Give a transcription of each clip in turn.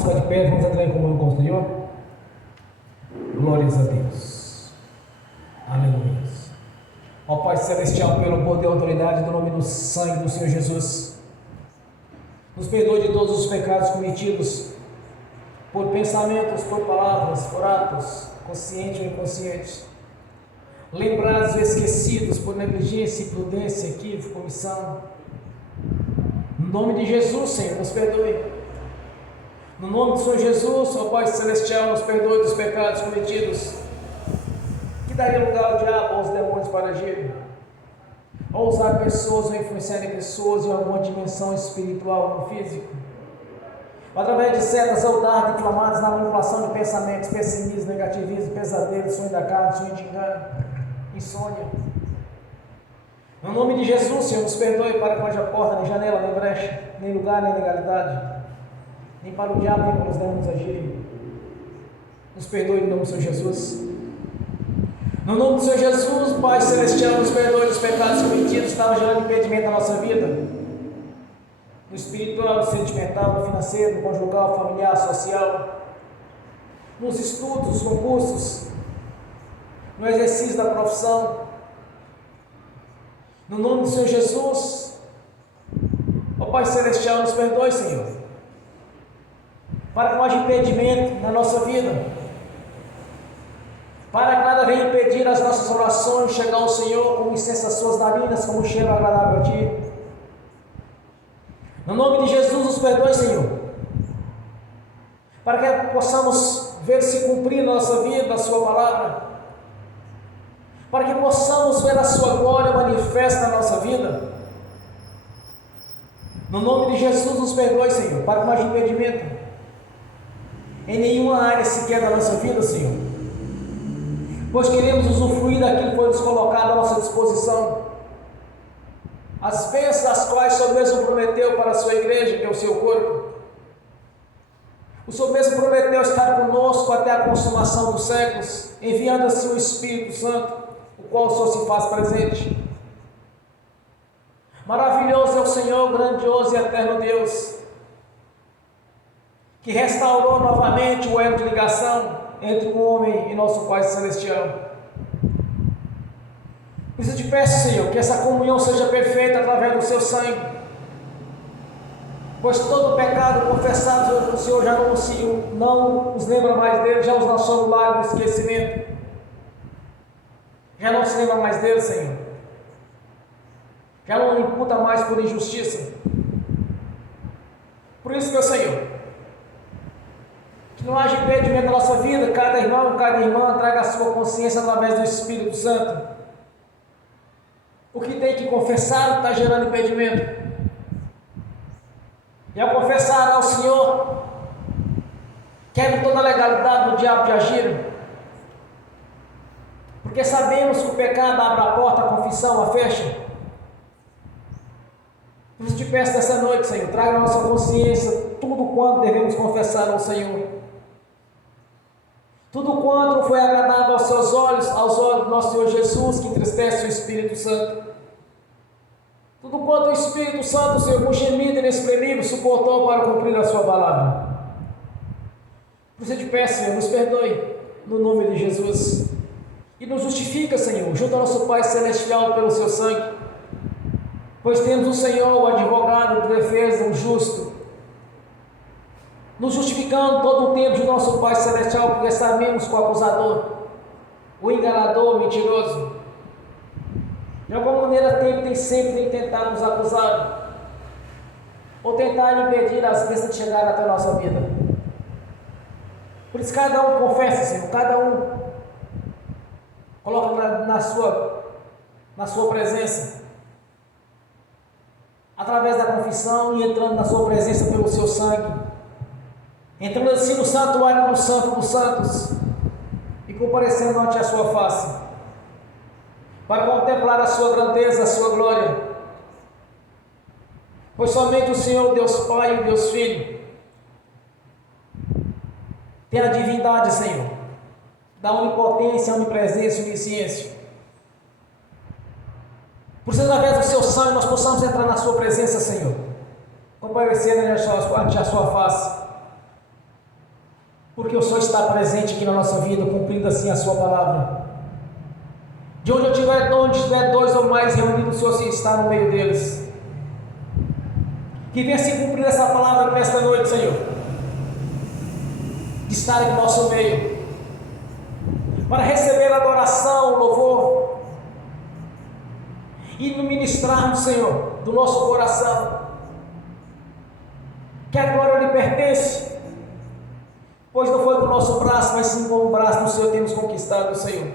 Vamos ficar de pé, vamos entrar em comunhão com o Senhor. Glórias a Deus. Aleluia. Ó Pai Celestial, pelo poder e autoridade do nome do sangue do Senhor Jesus, nos perdoe de todos os pecados cometidos por pensamentos, por palavras, por atos, conscientes ou inconscientes, lembrados ou esquecidos por negligência, imprudência, equívoco, omissão. No nome de Jesus, Senhor, nos perdoe. No nome do Senhor Jesus, ó Pai Celestial, nos perdoe dos pecados cometidos, que daria lugar ao diabo, aos demônios para agir, ou usar pessoas, ou influenciar em pessoas em alguma dimensão espiritual ou físico, através de setas ou dardos inflamados na manipulação de pensamentos, pessimismo, negativismo, pesadelo, sonho da carne, sonho de engano, insônia. No nome de Jesus, Senhor, nos perdoe para que não haja porta, nem janela, nem brecha, nem lugar, nem legalidade, nem para o diabo, nem para os demônios agirem. Nos perdoe no nome do Senhor Jesus. No nome do Senhor Jesus, Pai Celestial, nos perdoe dos pecados cometidos que estavam gerando impedimento na nossa vida, no espiritual, no sentimental, no financeiro, no conjugal, familiar, social, nos estudos, nos concursos, no exercício da profissão. No nome do Senhor Jesus, ó Pai Celestial, nos perdoe, Senhor, para que não haja impedimento na nossa vida, para que nada venha impedir as nossas orações chegar ao Senhor como incenso às suas narinas, como um cheiro agradável a Ti. No nome de Jesus, nos perdoe, Senhor, para que possamos ver se cumprir na nossa vida a Sua palavra, para que possamos ver a Sua glória manifesta na nossa vida. No nome de Jesus, nos perdoe, Senhor, para que não haja impedimento em nenhuma área sequer da nossa vida, Senhor, pois queremos usufruir daquilo que foi nos colocado à nossa disposição, as bênçãos das quais o Senhor mesmo prometeu para a sua igreja, que é o seu corpo. O Senhor mesmo prometeu estar conosco até a consumação dos séculos, enviando assim o Espírito Santo, o qual o Senhor se faz presente. Maravilhoso é o Senhor, grandioso e eterno Deus, que restaurou novamente o elo de ligação entre o homem e nosso Pai Celestial. Por isso eu te peço, Senhor, que essa comunhão seja perfeita através do Seu sangue, pois todo pecado confessado, o Senhor já não nos lembra mais dele, já os lançou no lago do esquecimento, já não se lembra mais dele, Senhor, já não imputa mais por injustiça. Por isso, meu Senhor, que não haja impedimento na nossa vida, cada irmão, cada irmã traga a sua consciência através do Espírito Santo. O que tem que confessar está gerando impedimento. E ao confessar ao Senhor, quebre toda a legalidade do diabo de agir, porque sabemos que o pecado abre a porta, a confissão a fecha. Por isso te peço nessa noite, Senhor, traga na nossa consciência tudo quanto devemos confessar ao Senhor. Tudo quanto não foi agradável aos seus olhos, aos olhos do nosso Senhor Jesus, que entristece o Espírito Santo. Tudo quanto o Espírito Santo, Senhor, com gemido inexprimível, suportou para cumprir a sua palavra. Por isso eu te peço, Senhor, nos perdoe, no nome de Jesus. E nos justifica, Senhor, junto ao nosso Pai Celestial pelo Seu sangue. Pois temos o Senhor, o advogado de defesa, o justo, nos justificando todo o tempo de nosso Pai Celestial, porque sabemos que o acusador, o enganador, o mentiroso, de alguma maneira tem sempre tentado nos acusar, ou tentar impedir as bênçãos de chegar até a nossa vida. Por isso cada um confessa, Senhor, cada um coloca na sua presença, através da confissão e entrando na sua presença pelo Seu sangue, entrando assim no santuário do Santo dos Santos e comparecendo ante a Sua face, para contemplar a Sua grandeza, a Sua glória, pois somente o Senhor, Deus Pai e Deus Filho, tem a divindade, Senhor, da onipotência, onipresença e onisciência. Por isso, através do Seu sangue, nós possamos entrar na Sua presença, Senhor, comparecendo ante a Sua face, porque o Senhor está presente aqui na nossa vida, cumprindo assim a sua palavra. De onde estiver dois ou mais reunidos, o Senhor está no meio deles. Que venha se cumprir essa palavra nesta noite, Senhor, de estar em nosso meio, para receber adoração, louvor, e no ministrarmos, Senhor, do nosso coração, que a glória lhe pertence, pois não foi com o nosso braço, mas sim com o braço do Senhor temos conquistado, Senhor.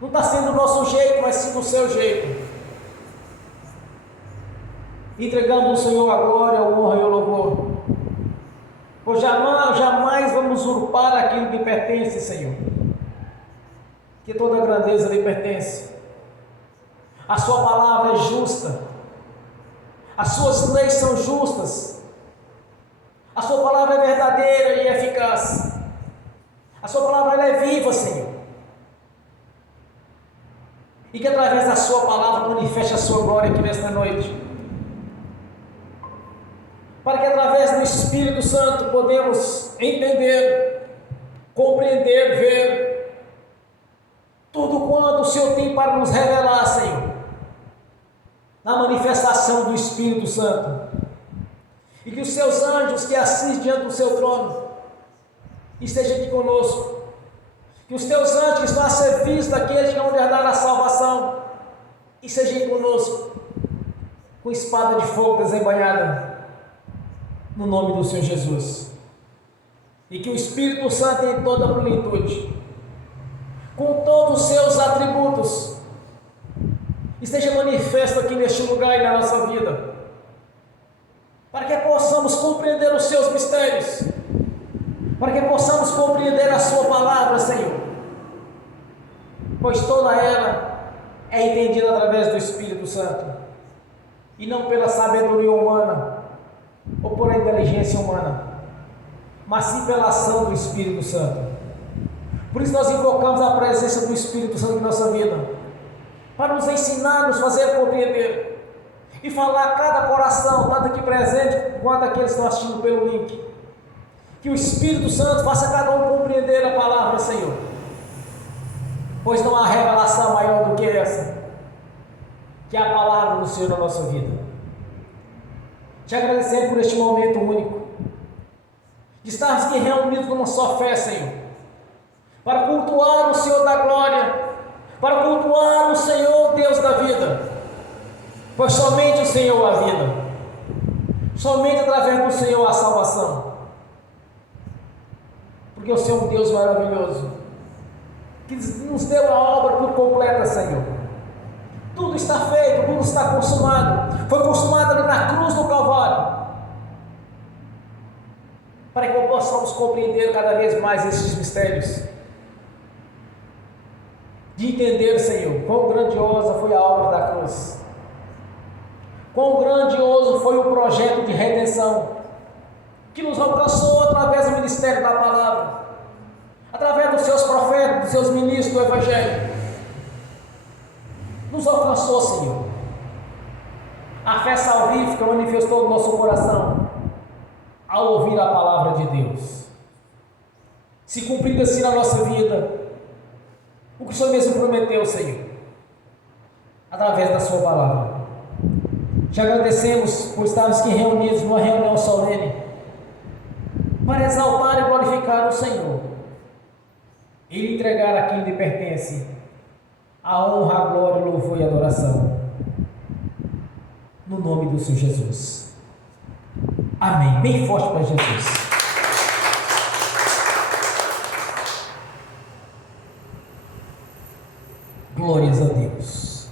Não está sendo do nosso jeito, mas sim do seu jeito. Entregando ao Senhor a glória, a honra e o louvor, pois jamais vamos usurpar aquilo que pertence, Senhor, que toda a grandeza lhe pertence. A sua palavra é justa, as suas leis são justas, a sua palavra é verdadeira e eficaz, a sua palavra ela é viva, Senhor, e que através da sua palavra manifeste a sua glória aqui nesta noite, para que através do Espírito Santo podemos entender, compreender, ver tudo quanto o Senhor tem para nos revelar, Senhor, na manifestação do Espírito Santo, e que os seus anjos que assistem diante do seu trono estejam aqui conosco, que os teus anjos que estão a serviço daqueles que vão herdar a salvação estejam conosco, com espada de fogo desembainhada, no nome do Senhor Jesus, e que o Espírito Santo em toda a plenitude, com todos os seus atributos, esteja manifesto aqui neste lugar e na nossa vida, para que possamos compreender os seus mistérios, para que possamos compreender a sua palavra, Senhor, pois toda ela é entendida através do Espírito Santo, e não pela sabedoria humana, ou por inteligência humana, mas sim pela ação do Espírito Santo. Por isso nós invocamos a presença do Espírito Santo em nossa vida, para nos ensinar, nos fazer compreender, e falar a cada coração, tanto aqui presente, quanto aqueles que estão assistindo pelo link, que o Espírito Santo faça cada um compreender a palavra, Senhor, pois não há revelação maior do que essa, que é a palavra do Senhor na nossa vida. Te agradecemos por este momento único, de estarmos aqui reunidos numa só fé, Senhor, para cultuar o Senhor da glória, para cultuar o Senhor Deus da vida, pois somente o Senhor há vida, somente através do Senhor há salvação, porque o Senhor é um Deus maravilhoso, que nos deu a obra por completa, Senhor. Tudo está feito, tudo está consumado, foi consumado ali na cruz do Calvário, para que possamos compreender cada vez mais esses mistérios, de entender, Senhor, quão grandiosa foi a obra da cruz, quão grandioso foi o projeto de redenção, que nos alcançou através do ministério da palavra, através dos seus profetas, dos seus ministros do Evangelho, nos alcançou, Senhor. A fé salvífica manifestou no nosso coração, ao ouvir a palavra de Deus, se cumprindo assim na nossa vida, o que o Senhor mesmo prometeu, Senhor, através da sua palavra. Te agradecemos por estarmos aqui reunidos numa reunião solene, para exaltar e glorificar o Senhor, e lhe entregar aquilo que lhe pertence, a honra, a glória, o louvor e a adoração, no nome do Senhor Jesus. Amém. Bem forte para Jesus. Glórias a Deus.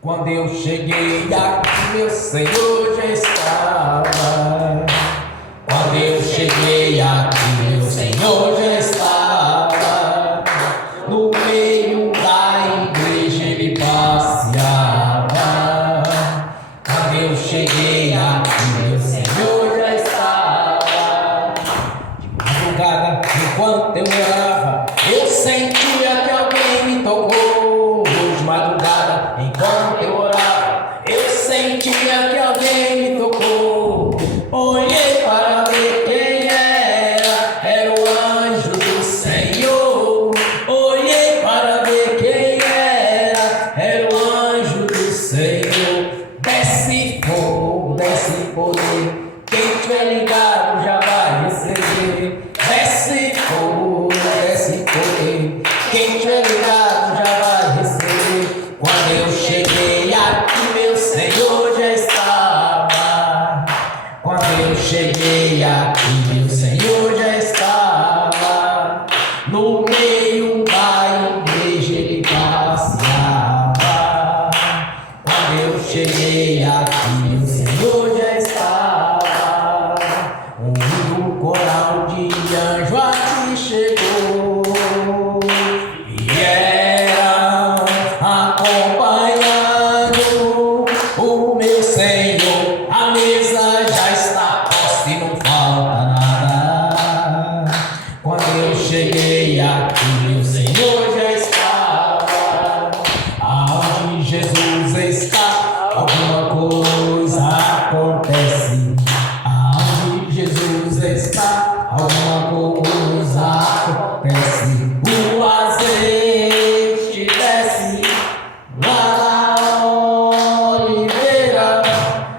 Quando eu cheguei aqui, meu Senhor já estava. Quando eu cheguei aqui, meu Senhor já estava. No meio da igreja ele passeava. Quando eu cheguei aqui, meu Senhor já estava. De madrugada, enquanto eu orava, eu sentia que alguém me tocou. De madrugada, enquanto eu orava, eu sentia que alguém me tocou. Olhei para ver quem cheguei aqui, o Senhor já estava no meio da igreja, ele passeava. Quando eu cheguei aqui, o Senhor já estava. Um coral de anjo aqui chegou e era acompanhando o meu Senhor. A mesa já está posta e não falta nada. Quando eu cheguei aqui, o Senhor já estava. Aonde Jesus está, alguma coisa acontece. Aonde Jesus está, alguma coisa acontece. O azeite desce lá na oliveira,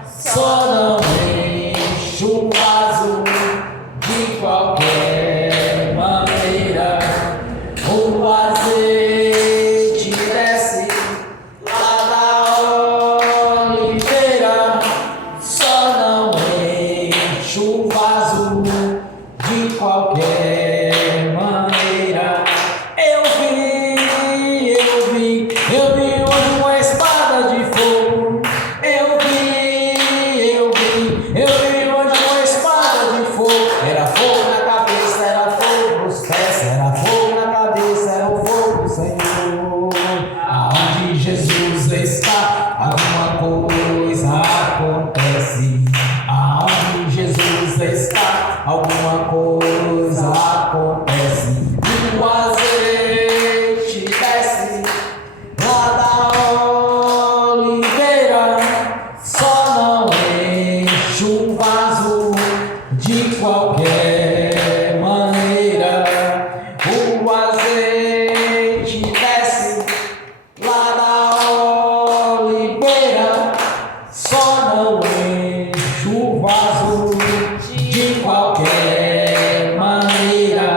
só não enche o vaso de qualquer maneira. O azeite desce lá na oliveira, só não enche o vaso de qualquer maneira. Eu vi hoje uma espada de fogo. Eu vi hoje uma espada de fogo. Era fogo na cabeça, era fogo nos pés, era fogo na cabeça, era o fogo do Senhor. Aonde Jesus está, alguma coisa acontece. Aonde Jesus está, alguma coisa acontece. O azeite desce lá da oliveira, só não enche o vaso de qualquer maneira. O azeite desce lá da oliveira, só não enche o vaso de qualquer maneira.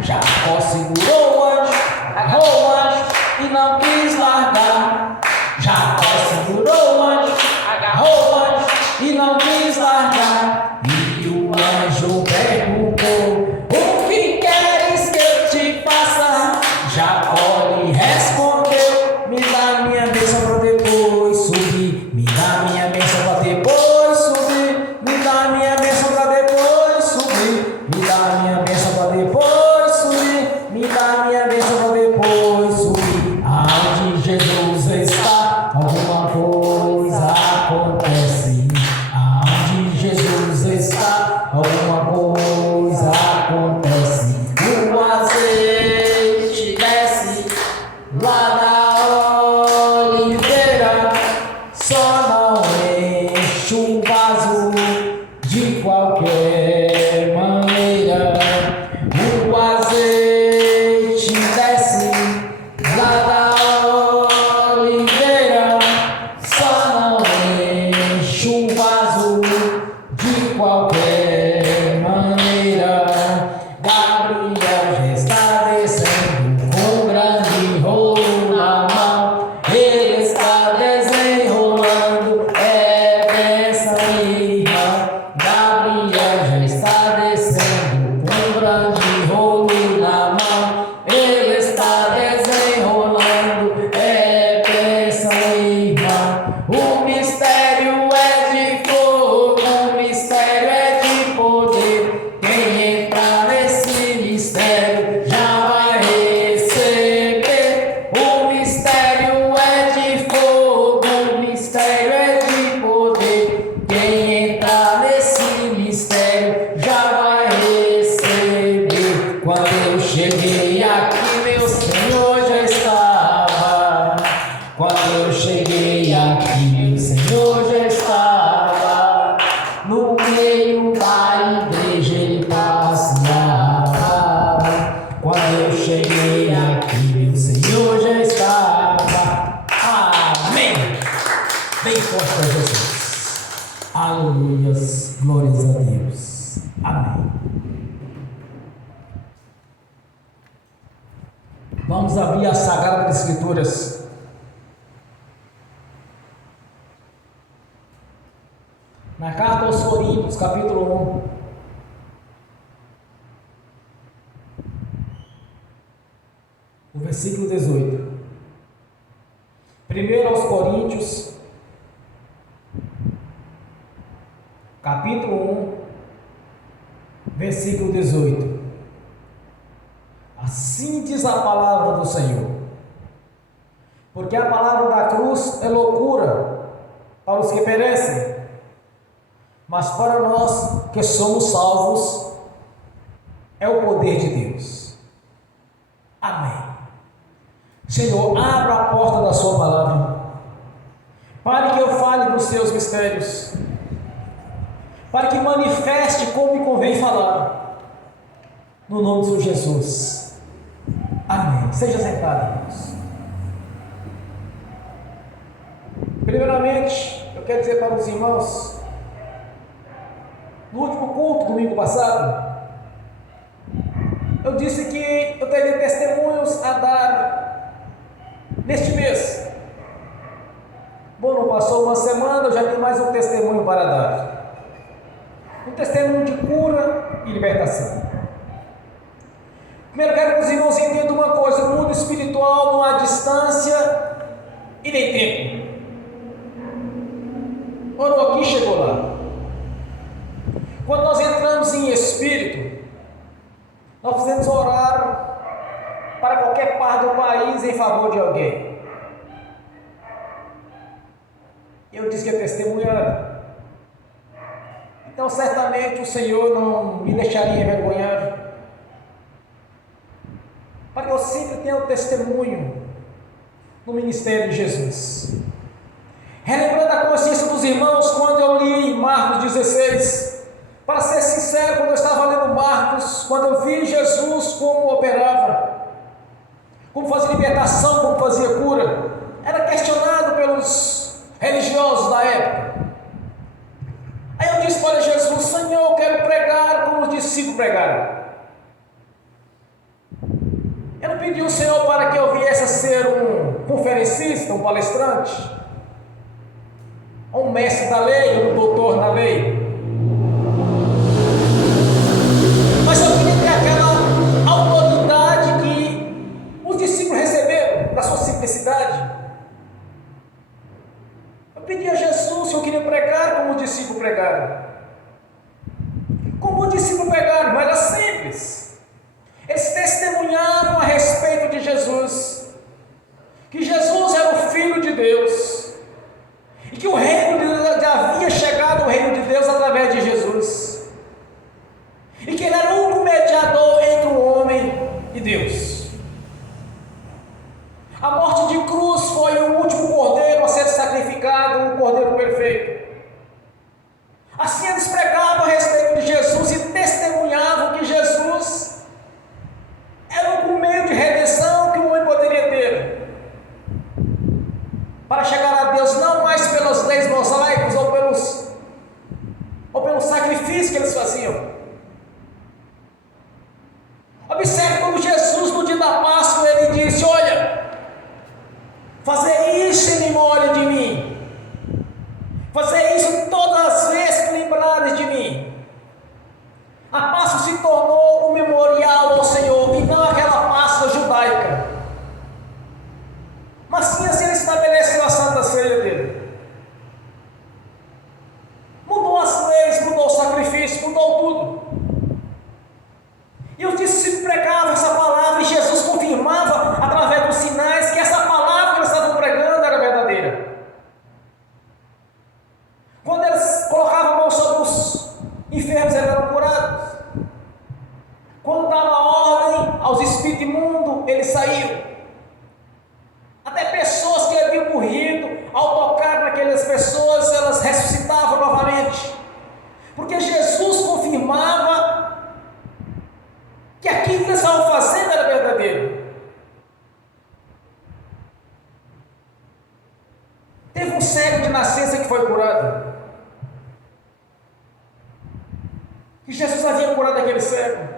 Jacó segurou o anjo, agarrou o anjo e não quis largar. Jacó segurou o anjo, agarrou o anjo e não quis largar. E o anjo perguntou: o que queres que eu te faça? Jacó lhe respondeu: me dá minha bênção para depois subir. Me dá minha bênção para depois subir. Me dá minha bênção para depois subir. Me dá minha bênção para depois subir. Me dá minha bênção para depois subir. Aonde Jesus está, alguma coisa acontece. Aonde Jesus está, alguma coisa acontece. O azeite desce lá na oliveira, só não enche o vaso de qualquer maneira. O azeite desce lá da oliveira, só não enche o vaso de qualquer maneira. Gabriel já está descendo com um grande rolo na mão. Ele está desenrolando, bênção, irmão. Gabriel já está descendo com um grande rolo na mão. Ele está desenrolando, bênção, irmão. O mistério é de fogo, o mistério é de poder. Quem entrar nesse mistério já vai receber. O mistério é de fogo, o mistério é de poder. Quem entrar nesse mistério já vai receber. Quando eu cheguei aqui, meu Senhor já estava. Quando eu cheguei aqui, meu Senhor já estava. No meio da igreja ele passeava. Quando eu cheguei aqui, meu Senhor já estava. Amém. Bem forte para Jesus. Aleluias. Glórias a Deus. Amém. Vamos abrir as Sagradas Escrituras Na carta aos Coríntios, capítulo 1, o versículo 18. Primeiro aos Coríntios, capítulo 1, versículo 18. Assim diz a palavra do Senhor: porque a palavra da cruz é loucura para os que perecem, mas para nós que somos salvos é o poder de Deus. Amém. Senhor, abra a porta da sua palavra, para que eu fale dos seus mistérios, para que manifeste como me convém falar, no nome de Jesus. Amém. Seja sentado, irmãos. Primeiramente, eu quero dizer para os irmãos, no último culto, domingo passado, eu disse que eu teria testemunhos a dar neste mês. Bom, não passou uma semana, eu já tenho mais um testemunho para dar. Um testemunho de cura e libertação. Primeiro, quero que os irmãos entendam uma coisa: o mundo espiritual não há distância e nem tempo. Orou aqui, chegou lá. Quando nós entramos em espírito, nós precisamos orar para qualquer parte do país em favor de alguém. Eu disse que é testemunhar. Então certamente o Senhor não me deixaria envergonhado, para que eu sempre tenha o testemunho no ministério de Jesus. Relembrando a consciência dos irmãos, quando eu li Marcos 16, para ser sincero, quando eu estava lendo Marcos, quando eu vi Jesus como operava, como fazia libertação, como fazia cura, era questionado pelos religiosos da época. Aí eu disse para Jesus: Senhor, eu quero pregar como os discípulos pregaram. Eu não pedi ao Senhor para que eu viesse a ser um conferencista, um palestrante, um mestre da lei, um doutor na lei, mas eu queria ter aquela autoridade que os discípulos receberam, da sua simplicidade. Eu pedi a Jesus se eu queria pregar como os discípulos pregaram. Como os discípulos pregaram, mas era simples. Eles testemunharam a respeito de Jesus, que Jesus era o Filho de Deus, e que o reino de Deus já havia chegado, o reino de Deus através de Jesus, e que ele era o único mediador entre o homem e Deus. A morte de cruz foi o último cordeiro a ser sacrificado, um cordeiro perfeito. Assim eles pregavam a respeito de Jesus e testemunhavam que Jesus era o meio de redenção que o homem poderia ter, para chegar a Deus, não mais pelas leis mosaicas ou pelo sacrifício que eles faziam. Observe quando Jesus, no dia da Páscoa, ele disse: olha, fazer isso em memória de mim, fazer isso todas as vezes que lembrares de mim. A Páscoa se tornou um memorial ao Senhor, e não aquela Páscoa judaica, mas sim assim ele estabeleceu a Santa Ceia dele. Mudou as leis, mudou o sacrifício, mudou tudo. E os discípulos pregavam essa palavra, e Jesus confirmava através dos sinais que essa palavra que eles estavam pregando era verdadeira. Quando eles colocavam a mão sobre os enfermos, eles eram curados. Quando dava ordem aos espíritos imundos, eles saíam. Até pessoas que haviam morrido, ao tocar naquelas pessoas, elas ressuscitavam novamente, porque Jesus confirmava que aquilo que eles estavam fazendo era verdadeiro. Teve um cego de nascença que foi curado, que Jesus havia curado aquele cego,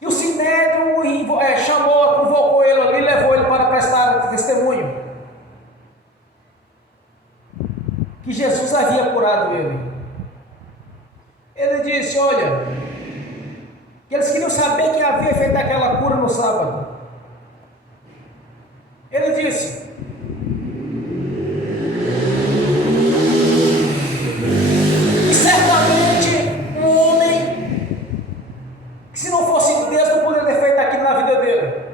e o Sinédrio convocou ele ali, levou ele para prestar testemunho que Jesus Jesus havia curado ele. Ele disse: olha, que eles queriam saber quem havia feito aquela cura no sábado. Ele disse: e certamente um homem que, se não fosse Deus, não poderia ter feito aquilo na vida dele.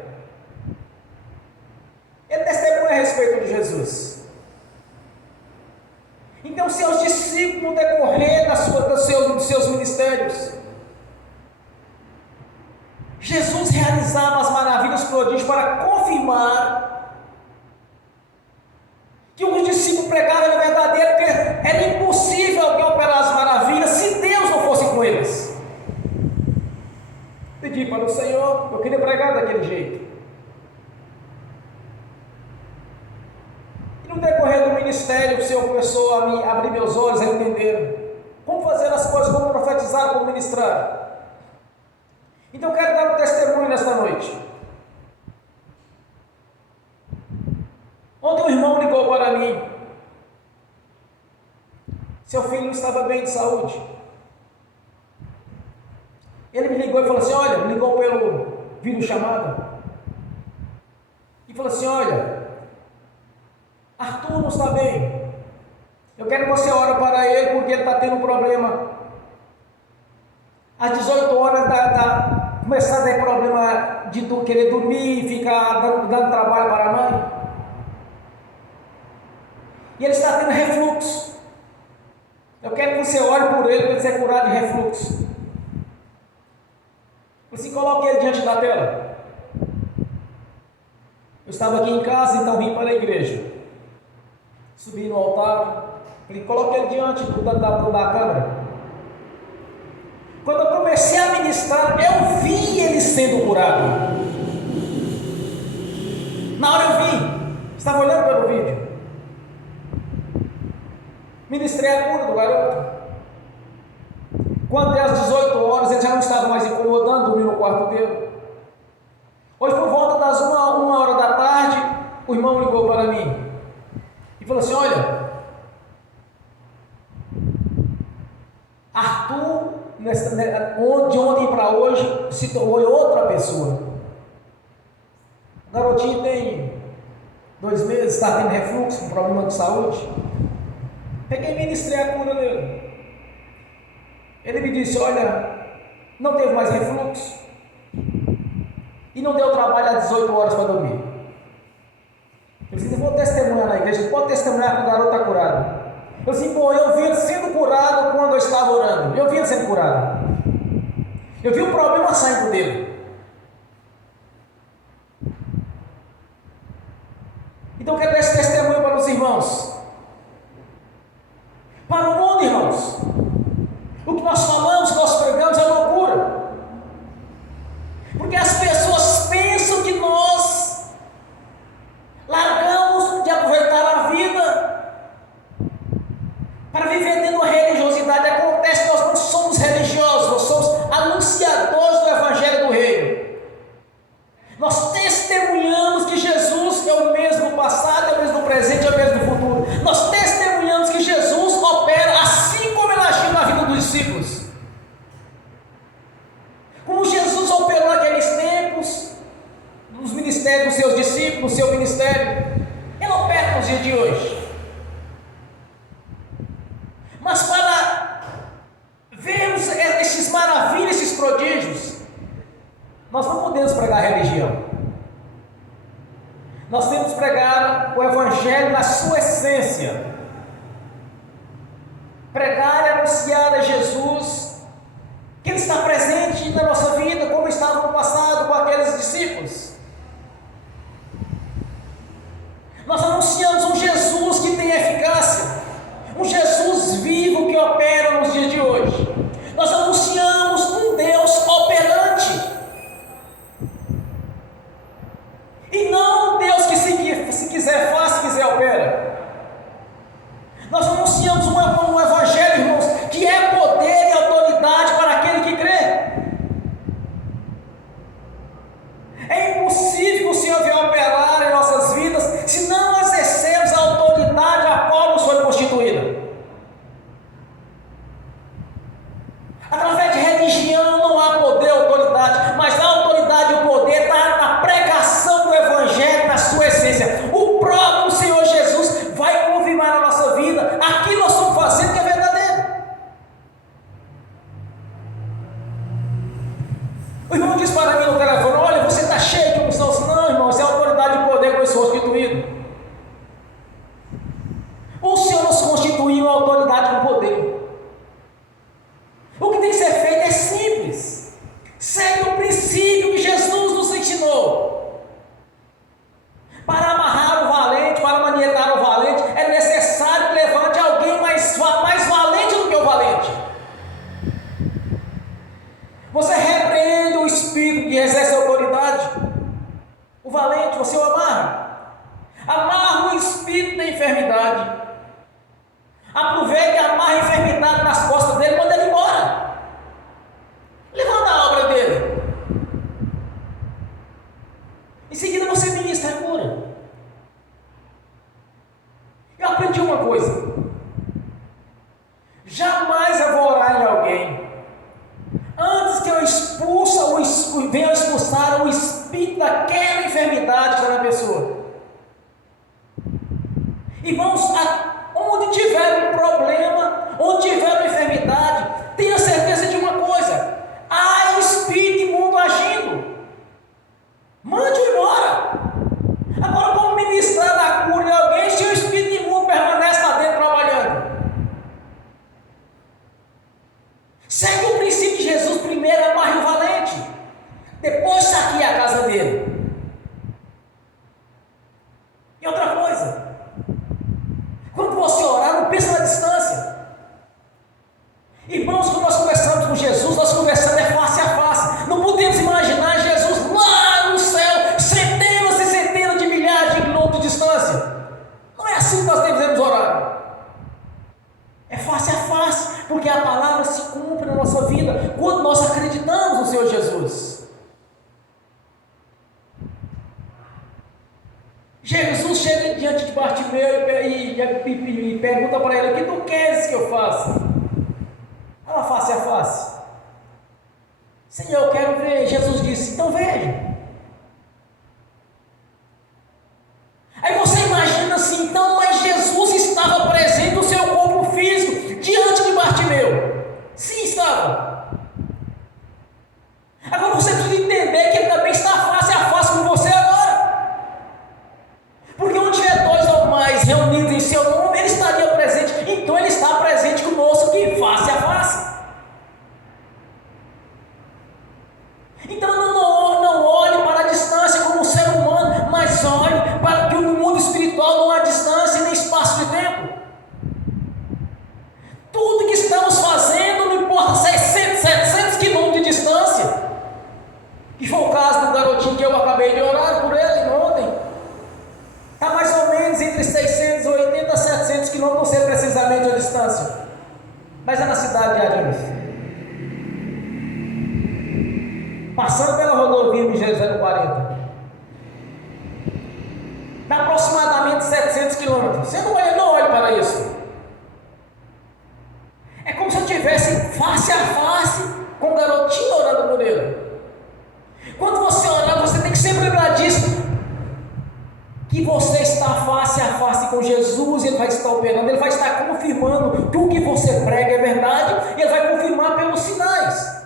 Ele testemunha a respeito de Jesus. Então, seus discípulos, no decorrer dos seus ministérios, Jesus realizava as maravilhas, prodígios para confirmar que os discípulos pregavam a verdadeira, porque era impossível alguém operar as maravilhas se Deus não fosse com eles. Pedi para o Senhor, eu queria pregar daquele jeito. E no decorrer do ministério, o Senhor começou a me abrir meus olhos, a entender como fazer as coisas, como profetizar, como ministrar. Então eu quero dar um testemunho nesta noite. Ontem um irmão ligou para mim. Seu filho não estava bem de saúde. Ele me ligou e falou assim: olha, me ligou pelo videochamada. E falou assim: olha, Arthur não está bem. Eu quero que você ore para ele porque ele está tendo um problema. Às 18 horas começar a ter problema de querer dormir e ficar dando trabalho para a mãe. E ele está tendo refluxo. Eu quero que você ore por ele para ele ser curado de refluxo. Você coloque ele diante da tela. Eu estava aqui em casa, então vim para a igreja. Subi no altar. Falei: coloque ele diante da câmera. Quando eu comecei a ministrar, eu vi ele sendo curado. Na hora eu vi. Estava olhando pelo vídeo. Ministrei a cura do garoto. Quando é às 18 horas, ele já não estava mais incomodando, dormir no quarto dele. Hoje, por volta das 1 hora da tarde, o irmão ligou para mim e falou assim: olha, Arthur, de ontem para hoje, se tornou outra pessoa. O garotinho tem 2 meses, está tendo refluxo, com problema de saúde. Peguei e ministrei a cura dele. Ele me disse: olha, não teve mais refluxo e não deu trabalho às 18 horas para dormir. Eu disse: vou testemunhar na igreja. Pode testemunhar que o garoto está curado. Eu disse: bom, eu vi ele sendo curado quando eu estava orando. Eu vi ele sendo curado. Eu vi o problema saindo dele. Então eu quero dar esse testemunho para os irmãos. Para o mundo, irmãos. O que nós falamos, que nós pregamos é loucura. Porque as pessoas pensam que nós largamos de aproveitar a vida para viver dentro da religiosidade. Acontece que nós não somos religiosos, nós somos anunciadores do Evangelho do Reino. Nós testemunhamos que Jesus é o mesmo no passado, é o mesmo no presente, é o mesmo no futuro. Nós testemunhamos que Jesus opera assim como ele agiu na vida dos discípulos. Como Jesus operou naqueles tempos, nos ministérios dos seus discípulos, no seu ministério, ele opera nos dias de hoje. Mas para vermos esses maravilhas, esses prodígios, nós não podemos pregar religião. Nós temos que pregar o Evangelho na sua essência. Pregar e anunciar a Jesus, que Ele está presente na nossa vida, como estava no passado com aqueles discípulos. Nós anunciamos um Jesus que tem eficácia, um Jesus vivo que opera nos dias de hoje. Nós anunciamos um Deus operante, e não um Deus que se quiser faz, se quiser opera. Nós anunciamos um Evangelho, irmãos, que é poder e autoridade para aquele que crê. pintado nas costas dele, manda ele embora. Levanta a obra dele. Em seguida você ministra a cura. Eu aprendi uma coisa. Jamais eu vou orar em alguém antes que eu venha expulsar o espírito daquela enfermidade que está na pessoa. Irmãos, onde tiver um problema, onde tiver uma enfermidade, tenha certeza de uma coisa: há espírito imundo agindo. Mande-o embora. Agora, como ministrar a cura de alguém se o espírito imundo permanece lá dentro trabalhando? Segue o princípio de Jesus. Primeiro amarre o valente, depois saqueie a casa dele. E outra coisa, quando você orar, não pensa na distância. Irmãos, quando nós conversamos com Jesus, nós conversamos face a face. Não podemos imaginar Jesus lá no céu, centenas e centenas de milhares de quilômetros de distância. Não é assim que nós devemos orar. É face a face, porque a palavra se cumpre na nossa vida quando nós acreditamos no Senhor Jesus. Jesus chega diante de Bartimeu e pergunta para ele: o que tu queres que eu faça? Fala face a face. Senhor, eu quero ver. Jesus disse: então veja. Aí você imagina assim: então, mas Jesus estava presente no seu corpo físico diante de Bartimeu. Sim, estava. Agora você precisa entender que ele também está face a face com você agora. Porque onde tiver dois ou mais reunidos em seu nome, ele estaria presente. Então ele está presente conosco aqui, face a face. Então não olhe para a distância como um ser humano, mas olhe para que no mundo espiritual não há distância e nem espaço de tempo. Tudo que estamos fazendo, não importa 600, 700 quilômetros de distância, que foi o caso do garotinho que eu acabei de orar por ele ontem, está mais ou menos entre 680 a 700 quilômetros, não sei precisamente a distância, mas é na cidade de Arinos. Passando pela rodovia Miséria 040, dá aproximadamente 700 quilômetros. Você não olha para isso. É como se eu estivesse face a face com o garotinho orando por ele. Quando você orar, você tem que sempre lembrar disso, que você está face a face com Jesus, e Ele vai estar operando, Ele vai estar confirmando que o que você prega é verdade, e Ele vai confirmar pelos sinais.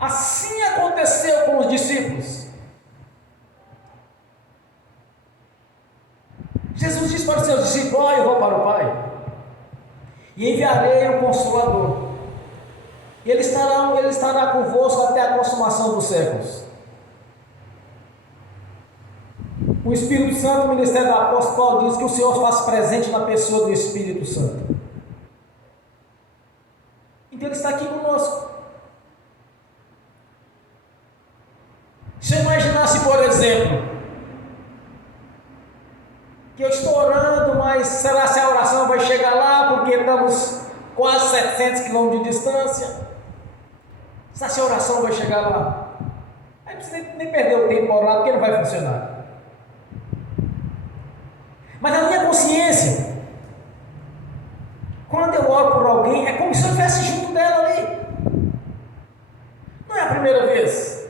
Assim aconteceu com os discípulos. Jesus disse para os seus discípulos: eu vou para o Pai e enviarei o Consolador, e ele estará convosco até a consumação dos séculos. O Espírito Santo, o ministério do apóstolo Paulo diz que o Senhor faz presente na pessoa do Espírito Santo. Então Ele está aqui conosco. Se eu imaginasse, por exemplo, que eu estou orando, mas será se a oração vai chegar lá, porque estamos quase 700 quilômetros de distância? Será se a oração vai chegar lá? Aí não precisa nem perder o tempo para orar, porque não vai funcionar. Mas na minha consciência, quando eu oro por alguém, é como se eu estivesse junto dela ali. Não é a primeira vez.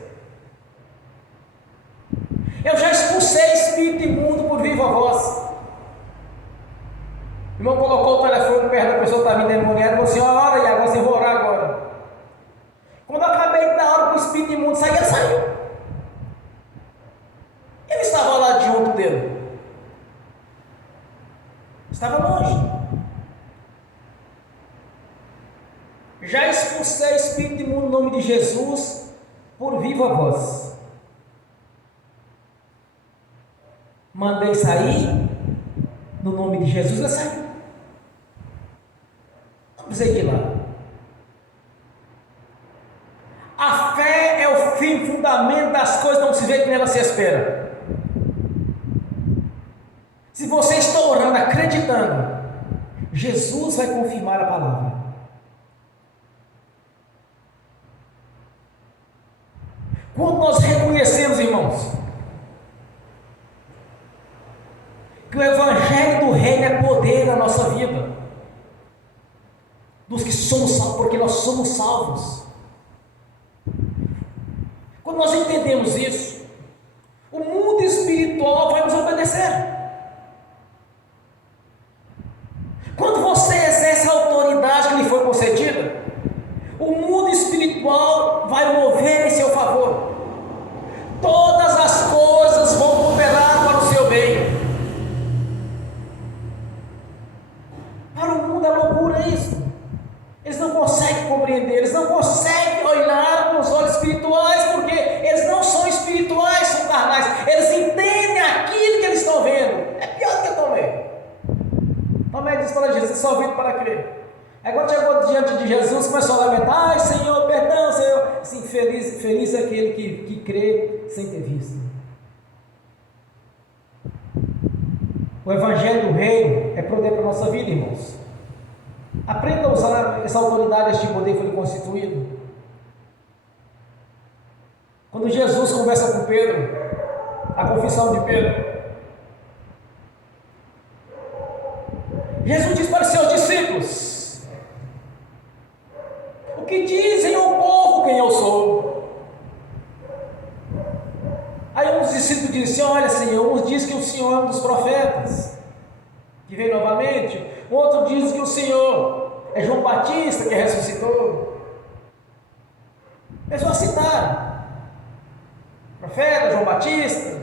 Eu já expulsei espírito imundo por viva voz. O irmão colocou o telefone perto da pessoa que estava endemoniada e falou assim: ora, e agora eu vou orar agora. Quando eu acabei de dar hora para o espírito imundo sair, ele saiu. Ele estava lá junto dele. Estava longe. Já expulsei espírito imundo no nome de Jesus por viva voz. Mandei sair no nome de Jesus, ele saiu. Não precisei de ir lá. A fé é o fim, fundamento das coisas, não se vê que nela se espera. Se você está orando, acreditando Jesus vai confirmar a palavra. Quando nós reconhecemos, irmãos, que o Evangelho do Reino é poder na nossa vida, dos que somos salvos, porque nós somos salvos. Quando nós entendemos isso, o mundo espiritual vai nos obedecer. Quando você exerce a autoridade que lhe foi concedida, o mundo espiritual vai mover em seu favor. Todas as coisas vão cooperar para o seu bem. Para o mundo é loucura isso. Eles não conseguem compreender, eles não conseguem olhar com os olhos espirituais, porque eles não são espirituais, são carnais. Eles entendem aquilo que eles estão vendo. É pior do que Tomé. Tomé disse para Jesus: só vindo para crer. Aí quando chegou diante de Jesus, começou a lamentar: ai Senhor, perdão, Senhor. Assim, feliz é aquele que crê sem ter visto. O Evangelho do Reino é poder para a nossa vida, irmãos. Aprenda a usar essa autoridade, este poder que foi constituído. Quando Jesus conversa com Pedro, a confissão de Pedro, Jesus diz para os seus discípulos: o que dizem o povo quem eu sou? Aí um dos discípulos disse: olha Senhor, uns dizem que o Senhor é um dos profetas que veio novamente, outro diz que o Senhor é João Batista que ressuscitou. Eles vão citar profeta, João Batista.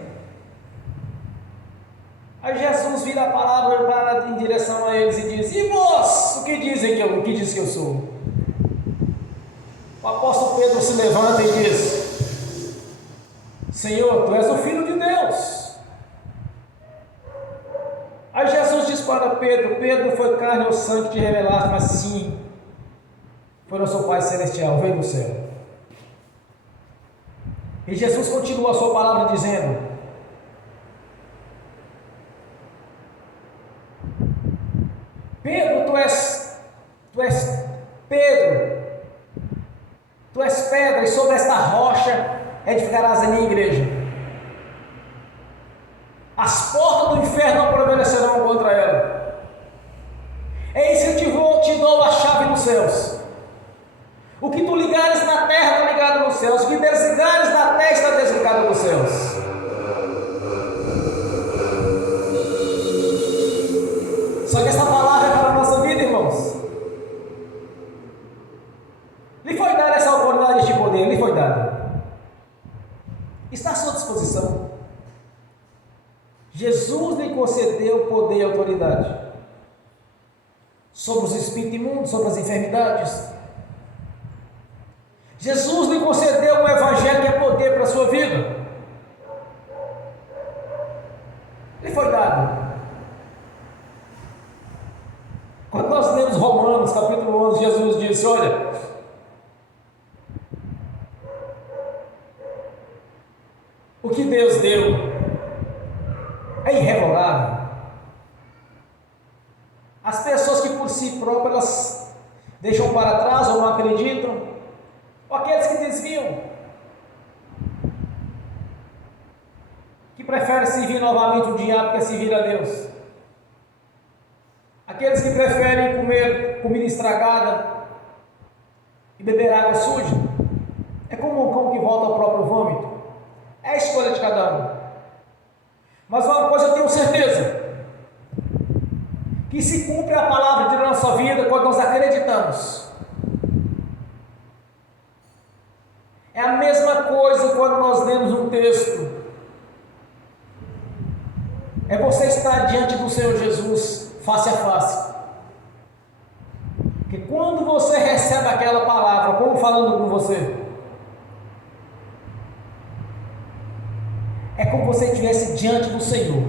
Aí Jesus vira a palavra em direção a eles e diz: e vós, o que diz que eu sou? O apóstolo Pedro se levanta e diz: Senhor, tu és o Filho de Deus. Aí Jesus diz para Pedro: Pedro, foi carne ou sangue que te revelaste, mas sim, foi nosso Pai Celestial, veio do céu. E Jesus continua a sua palavra dizendo: Pedro, tu és Pedro, tu és pedra, e sobre esta rocha edificarás a minha igreja. As portas do inferno não prevalecerão contra ela. Eis que eu te dou a chave dos céus. O que tu ligares na terra está ligado nos céus, o que desligares na terra está desligado nos céus. Só que essa palavra é para a nossa vida, irmãos. Lhe foi dada essa autoridade, este poder, lhe foi dada. Está à sua disposição. Jesus lhe concedeu poder e autoridade sobre os espíritos imundos, sobre as enfermidades. Jesus lhe concedeu um evangelho que é poder para a sua vida. Lhe foi dado. Quando nós lemos Romanos capítulo 11, Jesus disse: olha, o que Deus deu é irrevogável. As pessoas que por si próprias deixam para trás ou não acreditam, ou aqueles que desviam, que preferem servir novamente o diabo que servir a Deus, aqueles que preferem comer comida estragada e beber água suja, é como um cão que volta ao próprio vômito. É a escolha de cada um. Mas uma coisa eu tenho certeza, que se cumpre a palavra de nossa vida quando nós acreditamos. É a mesma coisa quando nós lemos um texto. É você estar diante do Senhor Jesus, face a face. Porque quando você recebe aquela palavra, como falando com você, é como se você estivesse diante do Senhor,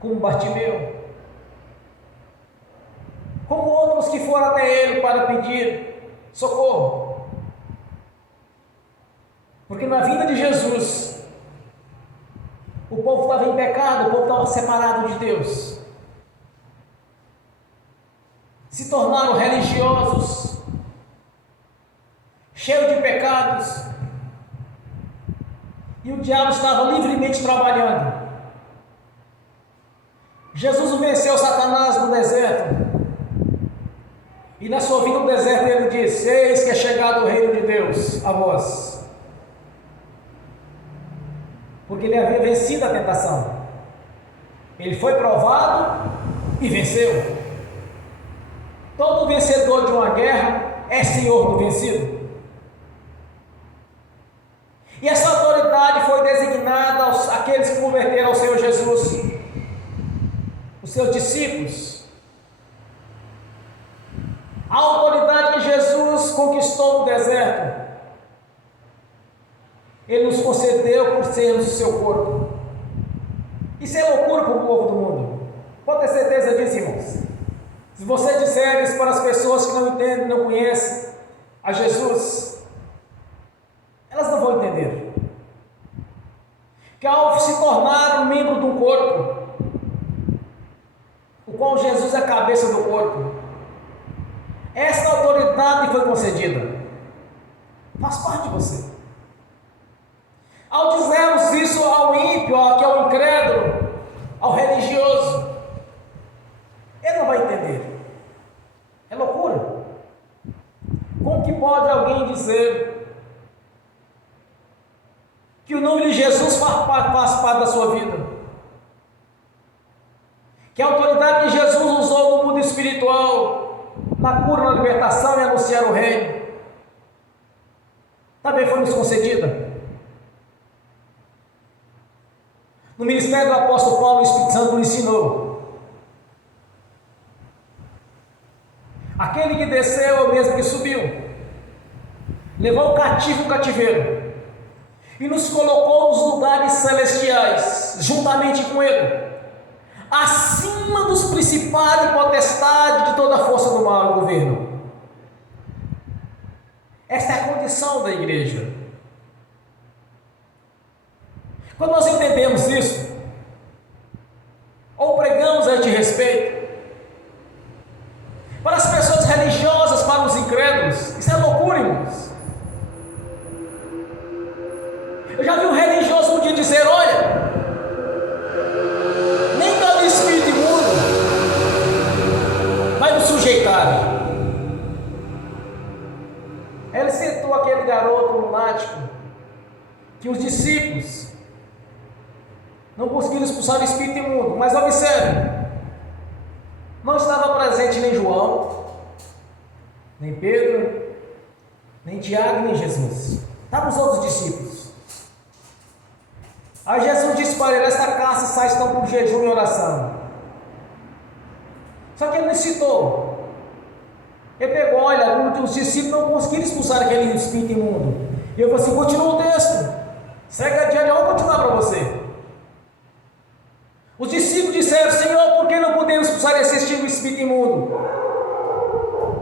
como Bartimeu, como outros que foram até ele para pedir socorro. Porque na vinda de Jesus, O povo estava em pecado, o povo estava separado de Deus. Se tornaram religiosos, cheios de pecados, e o diabo estava livremente trabalhando. Jesus venceu Satanás no deserto, e na sua vida no deserto ele disse: eis que é chegado o reino de Deus a vós, porque ele havia vencido a tentação. Ele foi provado e venceu. Todo vencedor de uma guerra é senhor do vencido. E essa autoridade foi designada àqueles que converteram ao Senhor Jesus, os seus discípulos. A autoridade que Jesus conquistou no deserto, Ele nos concedeu por sermos o seu corpo. Isso é loucura para o povo do mundo. Pode ter certeza disso, irmãos. Se você disser isso para as pessoas que não entendem, não conhecem a Jesus, elas não vão entender. Que ao se tornar um membro de um corpo, o qual Jesus é a cabeça do corpo, esta autoridade foi concedida, faz parte de você. Ao dizermos isso ao ímpio, ao incrédulo, ao religioso, ele não vai entender. É loucura. Como que pode alguém dizer que o nome de Jesus faz parte da sua vida? Que a autoridade que Jesus usou no mundo espiritual, na cura, na libertação e anunciar o reino, também foi nos concedida. No ministério do apóstolo Paulo, o Espírito Santo nos ensinou: aquele que desceu é o mesmo que subiu, levou o cativo o cativeiro e nos colocou nos lugares celestiais, juntamente com Ele, acima dos principados e potestades de toda a força do mal e governo. Esta é a condição da igreja. Quando nós entendemos isso, ou pregamos a este respeito, para as pessoas religiosas, para os incrédulos, isso é loucura, irmãos. Eu já vi um religioso um dia dizer: olha, nem todo espírito imundo vai nos sujeitar. Ele citou aquele garoto lunático que os discípulos não conseguiram expulsar o espírito imundo. Mas observe, não estava presente nem João, nem Pedro, nem Tiago, nem Jesus. Estavam os outros discípulos. Aí Jesus disse para ele: esta caça sai estão por jejum e oração. Só que ele não citou. Ele pegou: olha, os discípulos não conseguiram expulsar aquele espírito imundo. E eu falei assim: continua o texto, segue adiante, eu vou continuar para você. Os discípulos disseram: Senhor, por que não podemos expulsar esse espírito imundo?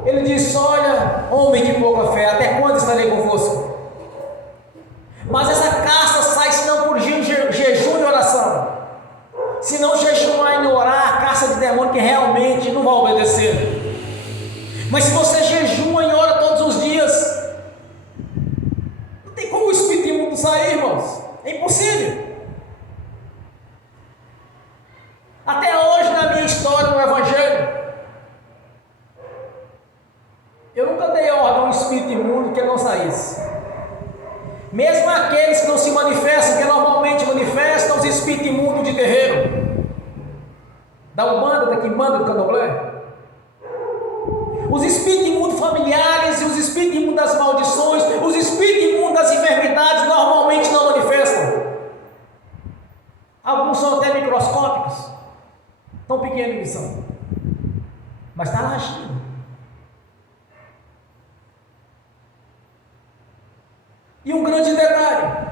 Ele disse: olha, homem de pouca fé, até quando estarei convosco? Mas essa caça sai senão por jejum e oração. Se não jejuar e orar, a caça de demônio que realmente não vai obedecer. Mas se você jejua e ora todos os dias, não tem como o espírito imundo sair, irmãos. É impossível. Até hoje, na minha história no Evangelho, eu nunca dei ordem a um espírito imundo que não saísse. Mesmo aqueles que não se manifestam, que normalmente manifestam os espíritos imundos de terreiro, da Umbanda, da Quimbanda, do Candomblé, os espíritos imundos familiares e os espíritos imundos das maldições, os espíritos imundos das enfermidades normalmente não manifestam. Alguns são até microscópicos, tão pequenos que são, mas está lá agindo. E um grande detalhe: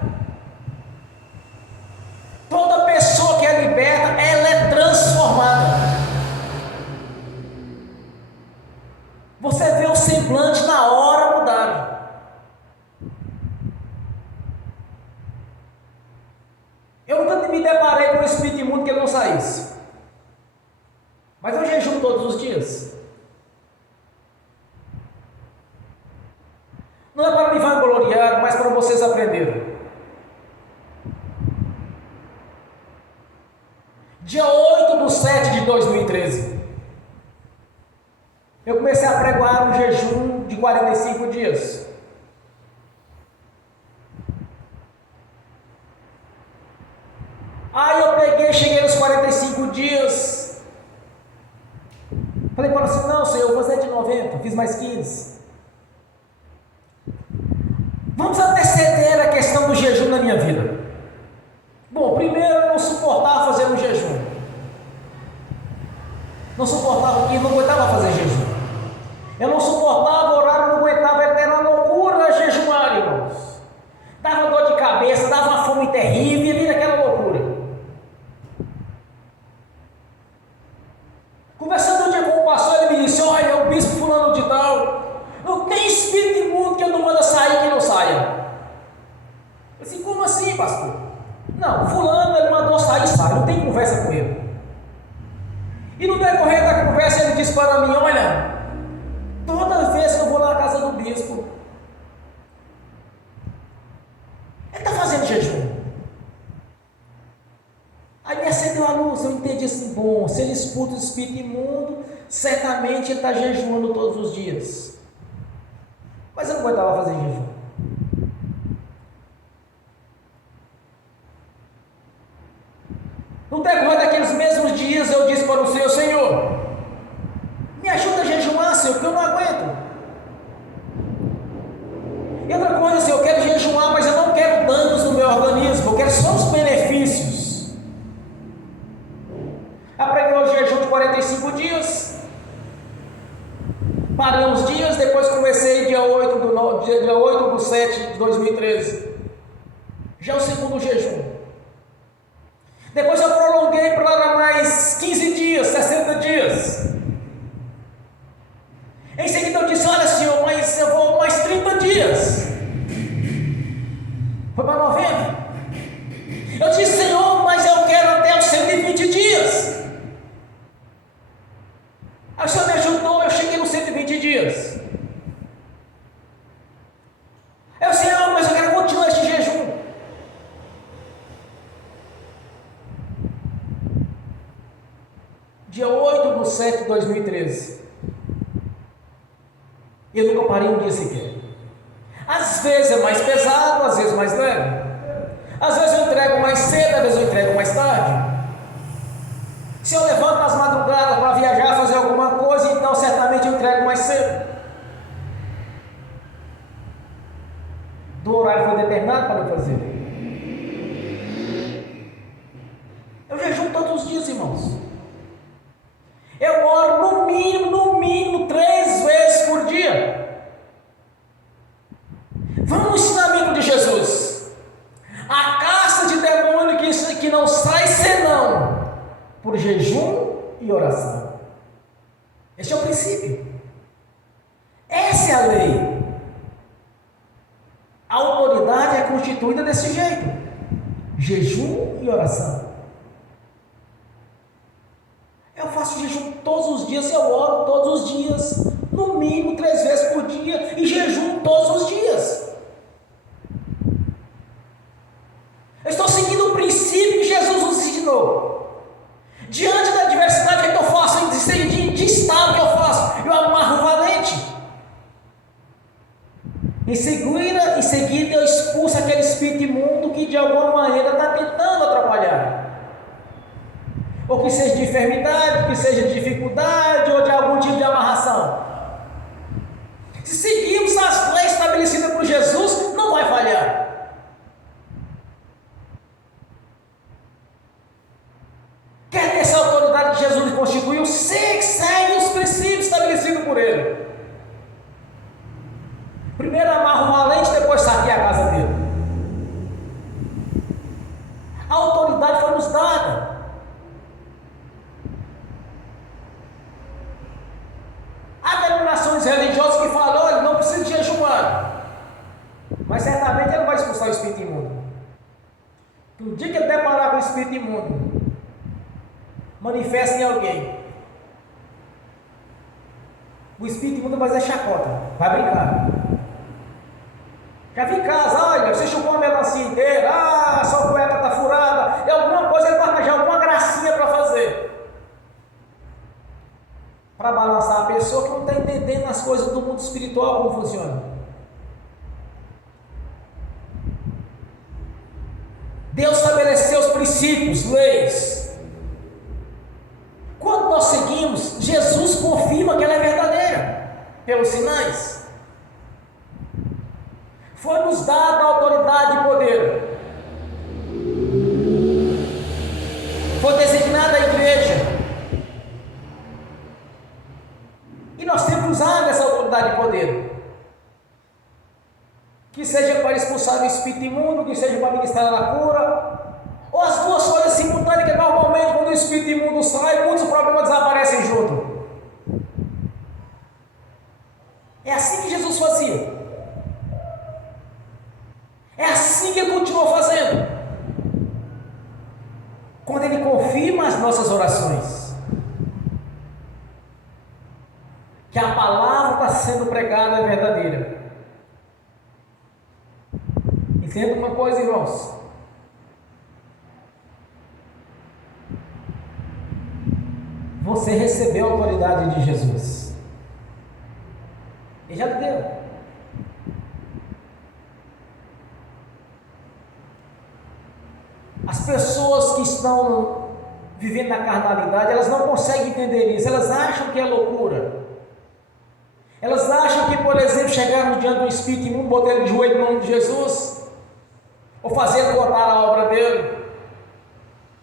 toda pessoa que é liberta, ela é transformada. Você vê o semblante na hora mudar. Eu nunca me deparei dias. Não é para me vangloriar, mas para vocês aprenderem. Dia 8/7/2013, eu comecei a pregoar um jejum de 45 dias. Aí eu cheguei nos 45 dias. Falei para ele assim: não, Senhor, eu vou fazer de 90, fiz mais 15. Vamos anteceder a questão do jejum na minha vida. Bom, primeiro eu não suportava fazer um jejum. Não suportava, não aguentava fazer jejum. Eu não suportava orar, não aguentava, era uma loucura jejuar, irmãos. Dava dor de cabeça, dava uma fome terrível, e vira aquela loucura. Conversando um dia com o pastor, ele me disse: olha, o bispo fulano de tal, não tem espírito imundo que eu não manda sair, que não saia. Eu disse: como assim, pastor? Não, fulano ele mandou sair, sai, não tem conversa com ele. E no decorrer da conversa ele disse para mim: olha, toda vez que eu vou na casa do bispo, ele está fazendo jejum. Aí me acendeu a luz, eu entendi assim: bom, se ele expulsa o espírito imundo, certamente ele está jejuando todos os dias. Mas eu não aguentava fazer jejum. No decorrer daqueles mesmos dias eu disse para o Senhor: Senhor, me ajuda a jejuar, Senhor, porque eu não aguento. E outra coisa, Senhor, eu quero jejuar, mas eu não quero danos no meu organismo, eu quero só os benefícios. Apreguei o jejum de 45 dias, parei uns dias, depois comecei dia 8/7/2013, já o segundo jejum. Depois eu prolonguei para mais 15 dias, 60 dias. Em seguida eu disse: olha, Senhor, mas eu vou mais 30 dias. Foi para 90. Eu disse: Senhor, mas eu quero até os 120 dias. Aí o Senhor me ajudou, eu cheguei nos 120 dias. Eu disse: Senhor, mas eu quero continuar este jejum. Dia 8/7/2013. Eu nunca parei um dia sequer. Às vezes é mais pesado, às vezes mais leve. Às vezes eu entrego mais cedo, às vezes eu entrego mais tarde. Se eu levanto nas madrugadas para viajar, fazer alguma coisa, então certamente eu entrego mais cedo. Do horário foi determinado para eu fazer. Eu jejuo todos os dias, irmãos. Eu oro no mínimo 3 vezes por dia. Vamos no ensinamento de Jesus. A casta de demônio que não sai senão por jejum e oração. Este é o princípio. Essa é a lei. A autoridade é constituída desse jeito: jejum e oração. Eu faço jejum todos os dias, eu oro todos os dias, no mínimo 3 vezes por dia, e jejum todos os dias. Eu estou seguindo o princípio que Jesus nos ensinou. Diante da adversidade, o que eu faço? De estado que eu faço? Eu amarro o valente. Em seguida eu expulso aquele espírito imundo que de alguma maneira está tentando atrapalhar. Ou que seja de enfermidade, que seja de dificuldade, ou de algum tipo de amarração. Se seguirmos as leis estabelecidas por Jesus, não vai falhar. Quer ter essa autoridade que Jesus lhe constituiu? Segue os princípios estabelecidos por ele. Primeiro amarra o valente, depois saqueia a casa dele. A autoridade foi nos dada. Há denominações religiosas que falam: olha, não precisa de jejuar. Mas certamente ele não vai expulsar o espírito imundo. No dia que ele deparar com o espírito imundo, manifesta em alguém. O espírito imundo vai fazer chacota, vai brincar. Já vi em casa, olha, você chupou uma melancia inteira, sua cueca está furada, e alguma coisa ele vai arranjar alguma gracinha para fazer. Para balançar a pessoa que não está entendendo as coisas do mundo espiritual, como funciona. Deus estabeleceu os princípios, leis. Quando nós seguimos, Jesus confirma que ela é verdadeira, pelos sinais. Foi-nos dada autoridade e poder. Foi designada a igreja. E nós temos usado essa autoridade e poder. Que seja para expulsar o espírito imundo, que seja para ministrar a cura, ou as duas coisas simultâneas, que normalmente quando o espírito imundo sai, muitos problemas desaparecem junto. É assim que Jesus fazia. É assim que ele continuou fazendo. Quando ele confirma as nossas orações, que a palavra está sendo pregada é verdadeira. Entenda uma coisa, irmãos. Você recebeu a autoridade de Jesus. Ele já lhe deu. As pessoas que estão vivendo na carnalidade, elas não conseguem entender isso. Elas acham que é loucura. Elas acham que, por exemplo, chegarmos diante do Espírito imundo, botar ele de joelho no nome de Jesus, ou fazer ele contar a obra dele.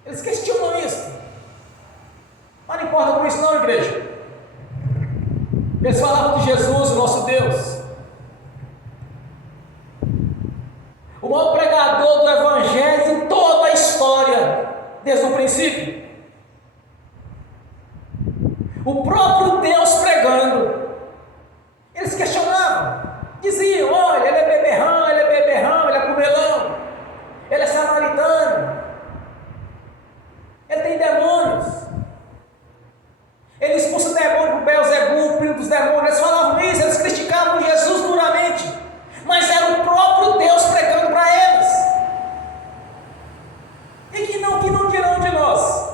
Eles questionam isso. Mas não importa com isso não, igreja. Eles falavam de Jesus, o nosso Deus. O maior pregador do Evangelho em toda a história, desde o princípio. O próprio Deus pregando. Eles questionavam. Diziam, olha, ele é beberrão, ele é comelão, ele é samaritano, ele tem demônios, ele expulsa demônio por Beelzebul, primo dos demônios. Eles falavam isso, eles criticavam Jesus duramente, mas era o próprio Deus pregando para eles. E que não dirão de nós,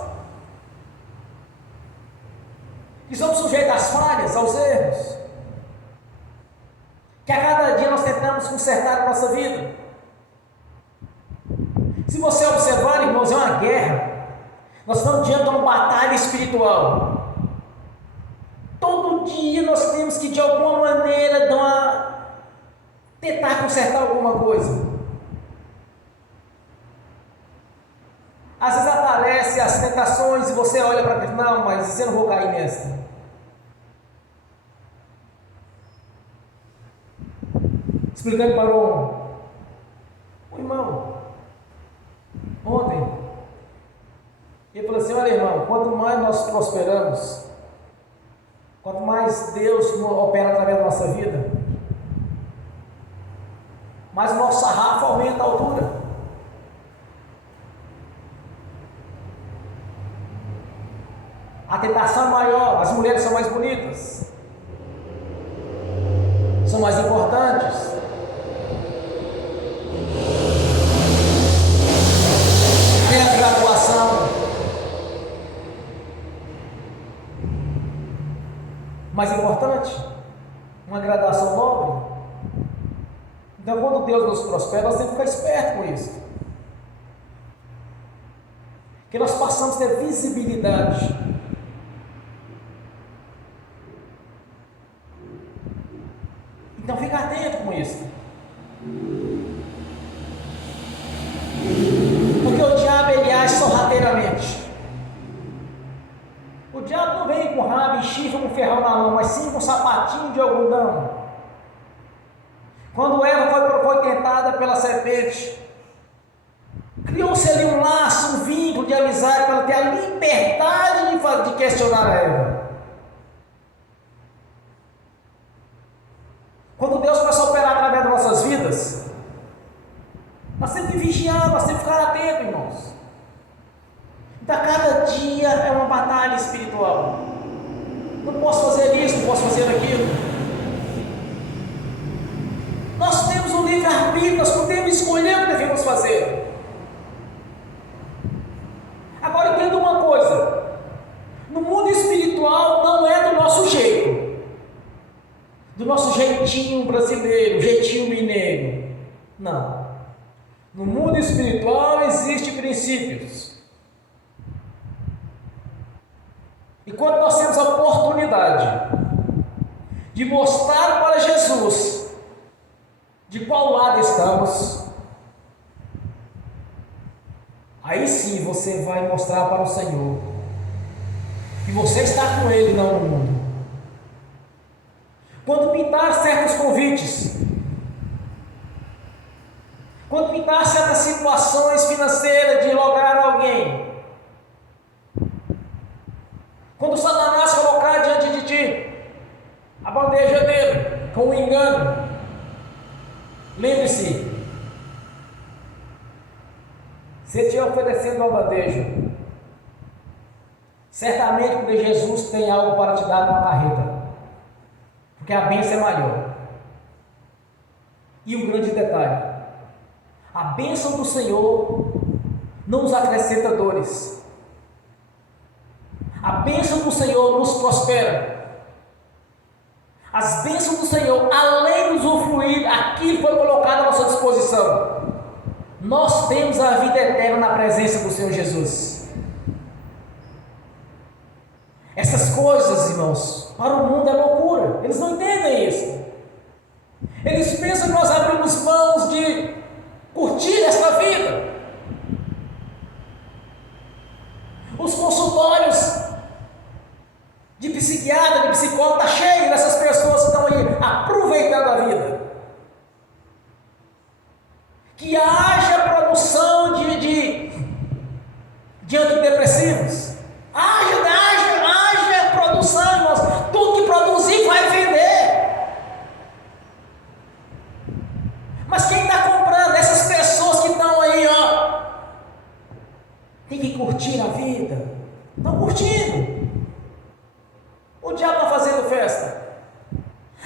que somos sujeitos às falhas, aos erros, que a cada dia nós tentamos consertar a nossa vida. Se você observar, irmãos, é uma guerra. Nós estamos diante de uma batalha espiritual. Todo dia nós temos que, de alguma maneira, tentar consertar alguma coisa. Às vezes aparecem as tentações e você olha para Deus, não, mas eu não vou cair nessa. Explicando para um irmão, ontem, ele falou assim, olha irmão, quanto mais nós prosperamos, quanto mais Deus opera através da nossa vida, mais o nosso sarrafo aumenta a altura. A tentação é maior, as mulheres são mais bonitas, são mais importantes. Tem a graduação. Mais importante, uma graduação nobre. Então, quando Deus nos prospera, nós temos que ficar esperto com isso. Que nós passamos a ter visibilidade. Então, fica atento com isso. Porque o diabo ele age sorrateiramente. O diabo não vem com rabo e chifre com ferrão na mão, mas sim com sapatinho de algodão. Quando Eva foi tentada pela serpente, criou-se ali um laço, um vínculo de amizade para ela ter a liberdade de questionar a Eva. Quando Deus começa a operar através das nossas vidas, nós temos que vigiar, nós temos que ficar atentos, irmãos. Então, cada dia é uma batalha espiritual. Não posso fazer isso, não posso fazer aquilo. livre, nós podemos escolher o que devemos fazer. Agora entenda uma coisa: no mundo espiritual não é do nosso jeito, do nosso jeitinho brasileiro, jeitinho mineiro. Não. No mundo espiritual existem princípios. E quando nós temos a oportunidade de mostrar para Jesus de qual lado estamos, aí sim você vai mostrar para o Senhor que você está com Ele, não no mundo. Quando pintar certos convites, quando pintar certas situações financeiras de lograr alguém, quando Satanás colocar diante de ti a bandeja dele com o engano, lembre-se, se ele estiver oferecendo uma bandeja, certamente porque Jesus tem algo para te dar numa carreta, porque a bênção é maior. E o grande detalhe: a bênção do Senhor não nos acrescenta dores, a bênção do Senhor nos prospera. As bênçãos do Senhor, além de usufruir aquilo que foi colocado à nossa disposição, nós temos a vida eterna na presença do Senhor Jesus. Essas coisas, irmãos, para o mundo é loucura. Eles não entendem isso. Eles pensam que nós abrimos mãos de curtir esta vida. Os consultórios de psiquiatra, de psicólogo, está cheio dessas pessoas que estão aí aproveitando a vida. Que haja produção de antidepressivos. Haja produção, irmãos. Tudo que produzir vai vender. Mas quem está comprando? Essas pessoas que estão aí, tem que curtir a vida. Estão curtindo. O diabo está fazendo festa.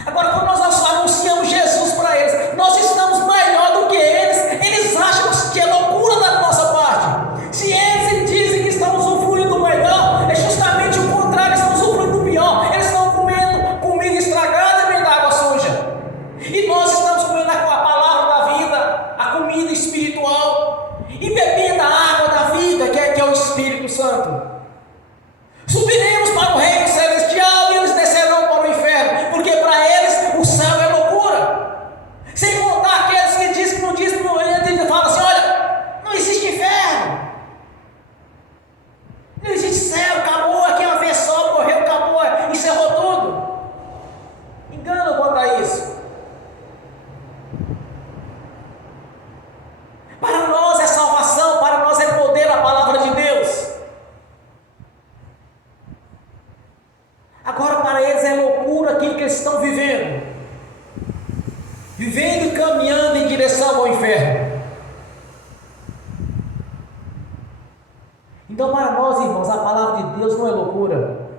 Agora, quando nós anunciamos Jesus para eles, nós estamos melhor do que eles. Eles acham que é loucura da nossa parte. Se eles dizem que estão usufruindo do melhor, é justamente o contrário, estão usufruindo do pior. Eles estão comendo comida estragada e bebendo água suja. E nós estamos comendo a palavra da vida, a comida espiritual, e bebendo a água da vida, que é o Espírito Santo. Subiremos para o reino celestial e eles descerão para o inferno, porque para eles o céu é loucura. Sem contar aqueles que dizem que não dizem, ele fala assim: olha, não existe inferno, não existe céu, acabou, aqui é uma vez só, morreu, acabou, encerrou tudo. Engano quanto a isso. Para nós é salvação, para nós é poder a palavra de Deus. Agora para eles é loucura aquilo que eles estão vivendo e caminhando em direção ao inferno. Então para nós, irmãos, a palavra de Deus não é loucura,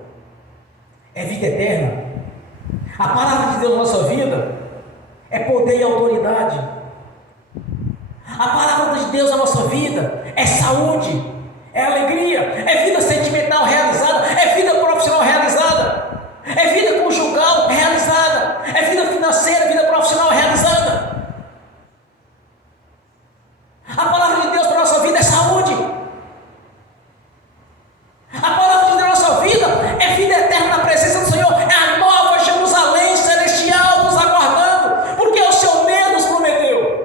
é vida eterna. A palavra de Deus na nossa vida é poder e autoridade. A palavra de Deus na nossa vida é saúde, é alegria, é vida sentimental realizada, é vida profissional realizada, é vida conjugal realizada, é vida financeira, vida profissional realizada. A palavra de Deus para a nossa vida é saúde. A palavra de Deus na nossa vida é vida eterna na presença do Senhor, é a nova Jerusalém celestial nos aguardando, porque o Senhor mesmo nos prometeu.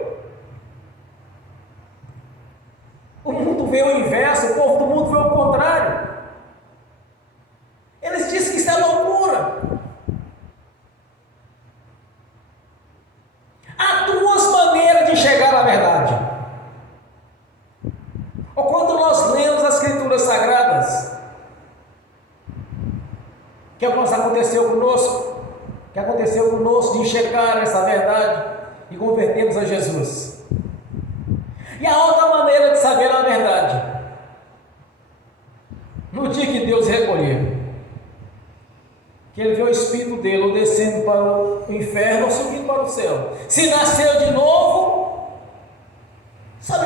O mundo vê o inverso, o povo do mundo vê o contrário. Eles dizem que isso é loucura. Há duas maneiras de chegar à verdade. Ou quando nós lemos as Escrituras Sagradas, que é o que aconteceu conosco, de enxergar essa verdade e convertermos a Jesus. E a outra maneira de saber a verdade, no dia que Deus recolher, que ele vê o Espírito dele ou descendo para o inferno ou subindo para o céu. Se nasceu de novo,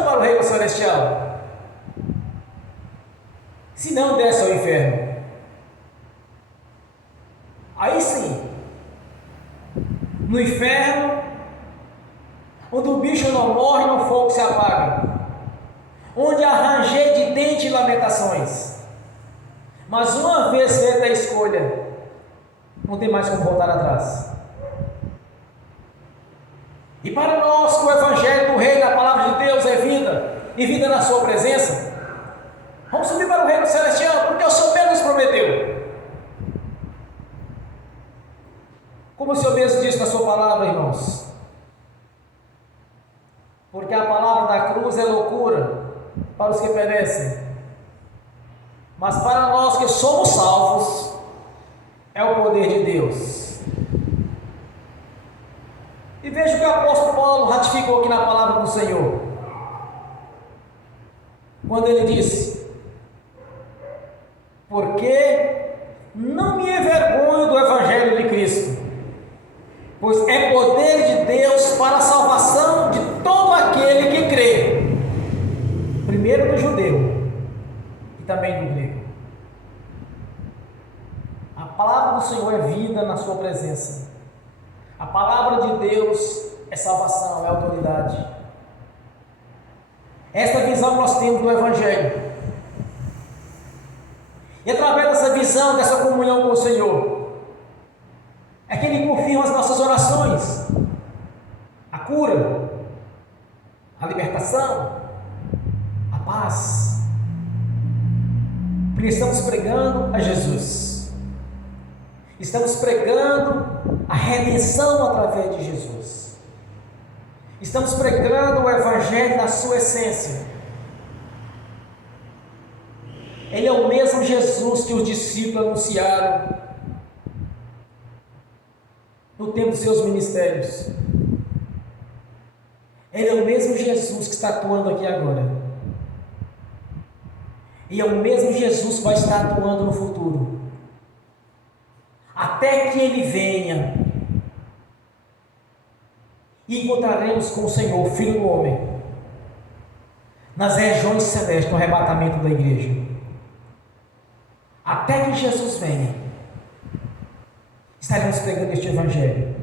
para o reino celestial? Se não, desce ao inferno. Aí sim, no inferno, onde o bicho não morre, não fogo se apaga, onde há ranger de dente e lamentações. Mas uma vez feita a escolha, não tem mais como voltar atrás. E para nós que o Evangelho do Reino, a palavra de Deus é vida, e vida na sua presença, vamos subir para o reino celestial, porque o Senhor mesmo nos prometeu. Como o Senhor mesmo disse na sua palavra, irmãos, porque a palavra da cruz é loucura para os que perecem, mas para nós que somos salvos, é o poder de Deus. E veja o que o apóstolo Paulo ratificou aqui na palavra do Senhor, quando ele disse: porque não me envergonho do Evangelho de Cristo, pois é poder de Deus para a salvação de todo aquele que crê, primeiro do judeu e também do grego. A palavra do Senhor é vida na sua presença. A palavra de Deus é salvação, é autoridade. Esta visão nós temos do Evangelho. E através dessa visão, dessa comunhão com o Senhor, é que Ele confirma as nossas orações, a cura, a libertação, a paz, porque estamos pregando a Jesus, estamos pregando a redenção através de Jesus, estamos pregando o Evangelho na sua essência. Ele é o mesmo Jesus que os discípulos anunciaram no tempo dos seus ministérios. Ele é o mesmo Jesus que está atuando aqui agora. E é o mesmo Jesus que vai estar atuando no futuro. Até que Ele venha e encontraremos com o Senhor, Filho do Homem, nas regiões celestes, no arrebatamento da igreja. Até que Jesus venha, estaremos pregando este Evangelho.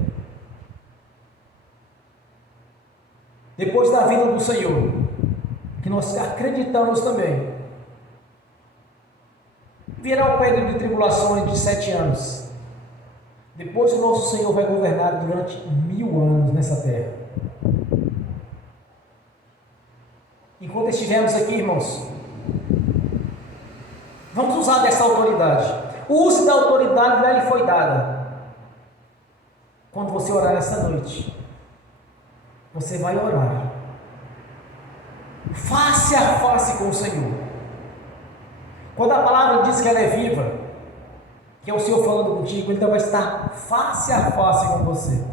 Depois da vinda do Senhor, que nós acreditamos também, virá o período de tribulações de 7 anos. Depois o nosso Senhor vai governar durante 1000 anos nessa terra. Enquanto estivermos aqui, irmãos, vamos usar dessa autoridade. O uso da autoridade já lhe foi dada. Quando você orar essa noite, você vai orar face a face com o Senhor. Quando a palavra diz que ela é viva, que é o Senhor falando contigo, Ele vai estar face a face com você.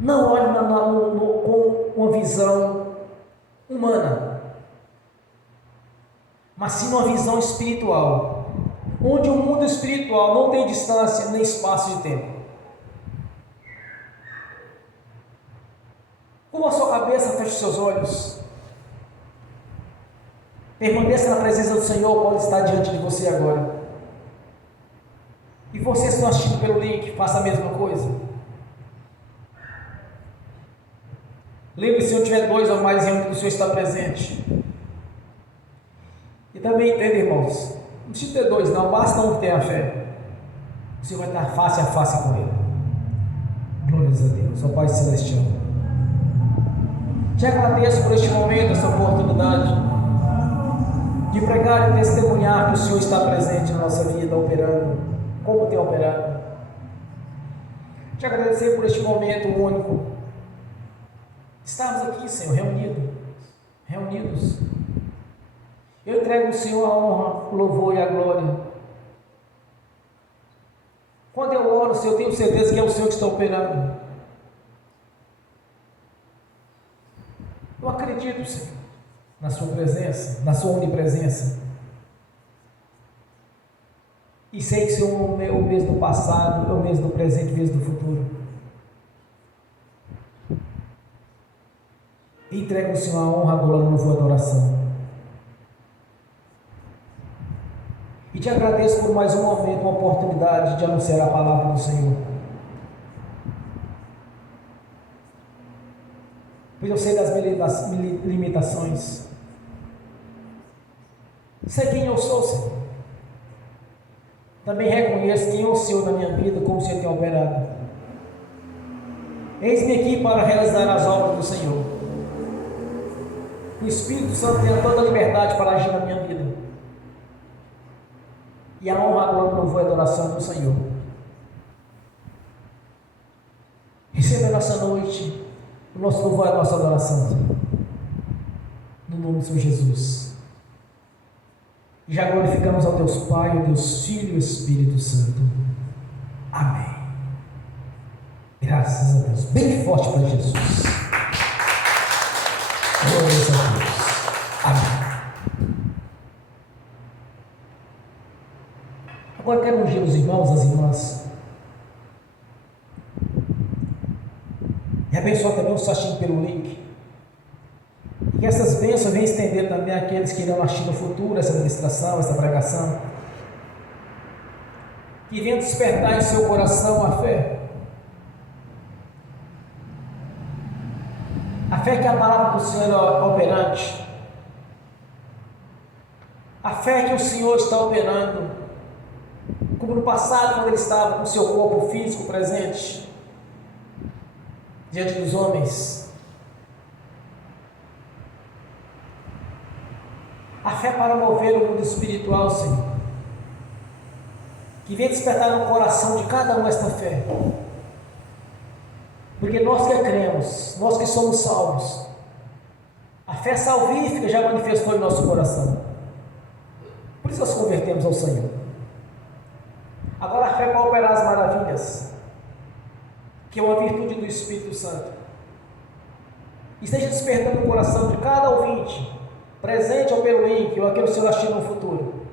Não olhe com uma visão humana, mas sim uma visão espiritual, onde o mundo espiritual não tem distância nem espaço de tempo. Curva a sua cabeça, feche os seus olhos. Permaneça na presença do Senhor, pode estar diante de você agora. E vocês que estão assistindo pelo link, faça a mesma coisa. Lembre-se, se eu tiver 2 ou mais em que o Senhor está presente. E também entenda, irmãos, não precisa ter 2 não, basta um que tenha fé. O Senhor vai estar face a face com Ele. Glórias a Deus, ó Pai Celestial. Te agradeço por este momento, essa oportunidade de pregar e testemunhar que o Senhor está presente na nossa vida, operando, como tem operado. Te agradecer por este momento único. Estamos aqui, Senhor, reunidos. Eu entrego ao Senhor a honra, o louvor e a glória. Quando eu oro, Senhor, eu tenho certeza que é o Senhor que está operando. Eu acredito, Senhor, na sua presença, na sua onipresença. E sei que o Senhor é o mesmo do passado, é o mesmo do presente, é o mesmo do futuro. Entrega ao Senhor a honra, a glória, a louvor e a adoração. E te agradeço por mais um momento, uma oportunidade de anunciar a palavra do Senhor. Pois eu sei das minhas limitações. Sei quem eu sou, Senhor. Também reconheço quem é o Senhor na minha vida, como o Senhor tem operado. Eis-me aqui para realizar as obras do Senhor. Que o Espírito Santo tenha toda a liberdade para agir na minha vida. E a honra, a glória, a louvor e a adoração do Senhor. Receba nessa noite o nosso louvor e a nossa adoração, Senhor. No nome do Senhor Jesus. E já glorificamos ao Deus Pai, ao Deus Filho e ao Espírito Santo. Amém. Graças a Deus. Bem forte para Jesus. Glória a Deus. Amém. Agora quero ungir os irmãos, as irmãs. E abençoar também os que estão assistindo pelo link. E que essas bênçãos venham estender também àqueles que irão assistir no futuro essa ministração, essa pregação. Que venham despertar em seu coração a fé. A fé que a palavra do Senhor é operante. A fé que o Senhor está operando. Como no passado, quando ele estava com o seu corpo físico presente diante dos homens. A fé para mover o mundo espiritual, Senhor. Que venha despertar no coração de cada um esta fé. Porque nós que cremos, nós que somos salvos, a fé salvífica já manifestou em nosso coração. Por isso nós convertemos ao Senhor. Agora a fé para operar as maravilhas, que é uma virtude do Espírito Santo. Esteja despertando o coração de cada ouvinte, presente ou pelo link, ou aquele que o Senhor assistir no futuro.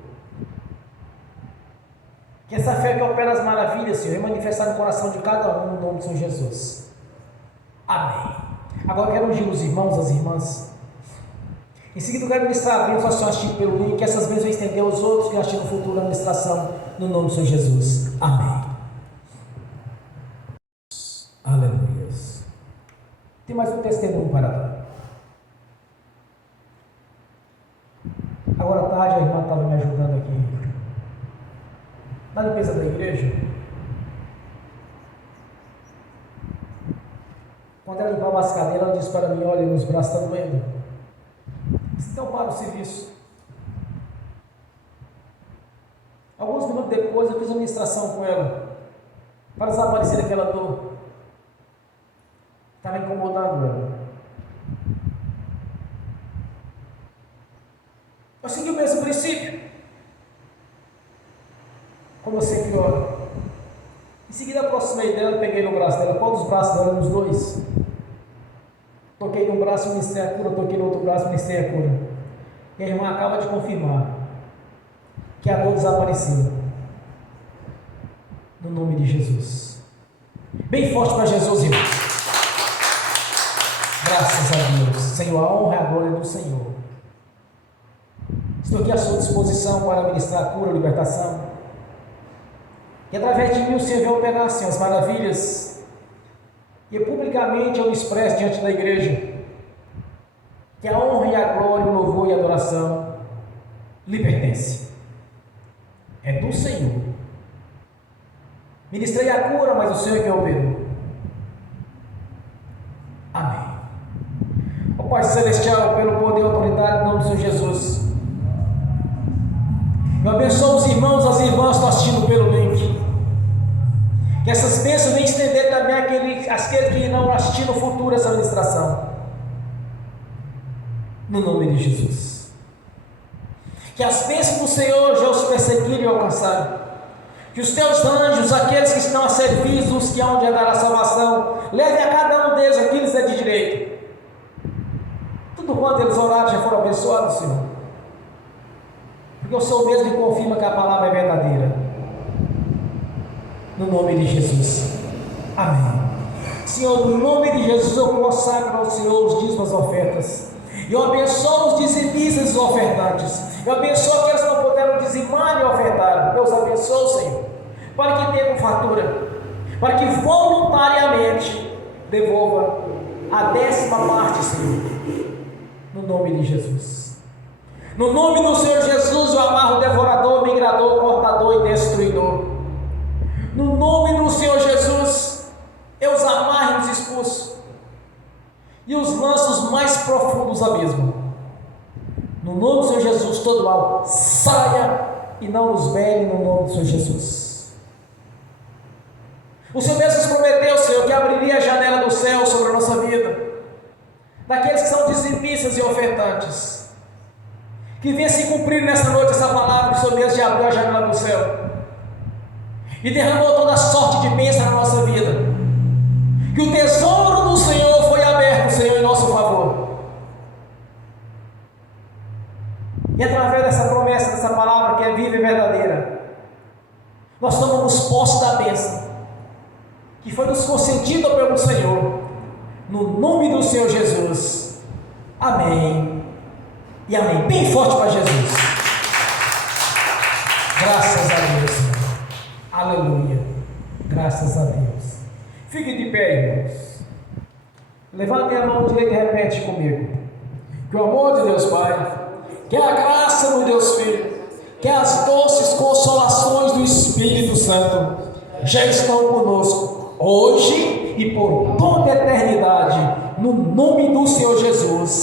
Que essa fé que opera as maravilhas, Senhor, é manifestar no coração de cada um, no nome do Senhor Jesus. Amém. Agora eu quero ungir os irmãos, as irmãs. Em seguida eu quero ministrar a bênção a senhor assistir pelo link, que essas bênçãos vão estender aos outros que assistir no futuro a ministração, no nome do Senhor Jesus. Amém. Aleluia. Tem mais um testemunho para dar. Agora à tarde a irmã estava me ajudando aqui na limpeza da igreja. Quando ela limpava as cadeiras, ela disse para mim: olha, meus braços estão doendo. Então para o serviço. Alguns minutos depois eu fiz uma ministração com ela para desaparecer aquela dor. Estava incomodando ela. Eu segui o mesmo princípio. Como eu sempre oro. Em seguida aproximei dela, peguei no braço dela. Qual dos braços dela? Nos dois. Toquei no braço, ministrei a cura. Toquei no outro braço, ministrei a cura. E a irmã acaba de confirmar que a dor desapareceu. No nome de Jesus. Bem forte para Jesus, irmãos. Graças a Deus. Senhor, a honra e a glória do Senhor. Estou aqui à sua disposição para ministrar a cura, a libertação. E através de mim o Senhor vai operar, Senhor, as maravilhas. E publicamente eu me expresso diante da igreja que a honra e a glória, o louvor e a adoração lhe pertence. É do Senhor. Ministrei a cura, mas o Senhor é que operou. Amém. Ó Pai Celestial, pelo poder e autoridade, em nome do Senhor Jesus, eu abençoo os irmãos, as irmãs que estão assistindo pelo link. Que essas bênçãos venham estender também àqueles que irão assistir no futuro essa ministração. No nome de Jesus. Que as bênçãos do Senhor já os perseguirem e alcançarem. Que os teus anjos, aqueles que estão a serviço, os que hão de dar a salvação, levem a cada um deles aquilo que lhes é de direito. Tudo quanto eles oraram já foram abençoados, Senhor. Porque eu sou o mesmo que confirma que a palavra é verdadeira. No nome de Jesus. Amém. Se Senhor, no nome de Jesus, eu consagro ao Senhor os dízimos e as ofertas. Eu abençoo os dizimistas e os ofertantes. Eu abençoo aqueles que não puderam dizimar e ofertar. Deus abençoe, Senhor, para que tenham fartura, para que voluntariamente devolva a 10ª parte, Senhor, no nome de Jesus. No nome do Senhor Jesus, eu amarro o devorador, migrador, cortador e destruidor. No nome do Senhor Jesus, eu os amarro e os expulso e os lanço os mais profundos do abismo. No nome do Senhor Jesus, todo mal saia e não nos bele, no nome do Senhor Jesus. O Senhor mesmo prometeu, Senhor, que abriria a janela do céu sobre a nossa vida, daqueles que são dizimistas e ofertantes, que venha se cumprir nessa noite essa palavra, que o Senhor mesmo já abriu a janela do céu e derramou toda sorte de bênção na nossa vida, que o tesouro do Senhor foi aberto, Senhor, em nosso favor. E através dessa promessa, dessa palavra que é viva e verdadeira, nós tomamos posse da bênção que foi nos concedida pelo Senhor, no nome do Senhor Jesus. Amém e amém. Bem forte para Jesus. Graças a Deus. Aleluia. Graças a Deus. Fique de pé, irmãos. Levantem a mão direita e repete comigo. Que o amor de Deus Pai, que a graça do Deus Filho, que as doces consolações do Espírito Santo já estão conosco, hoje e por toda a eternidade, no nome do Senhor Jesus.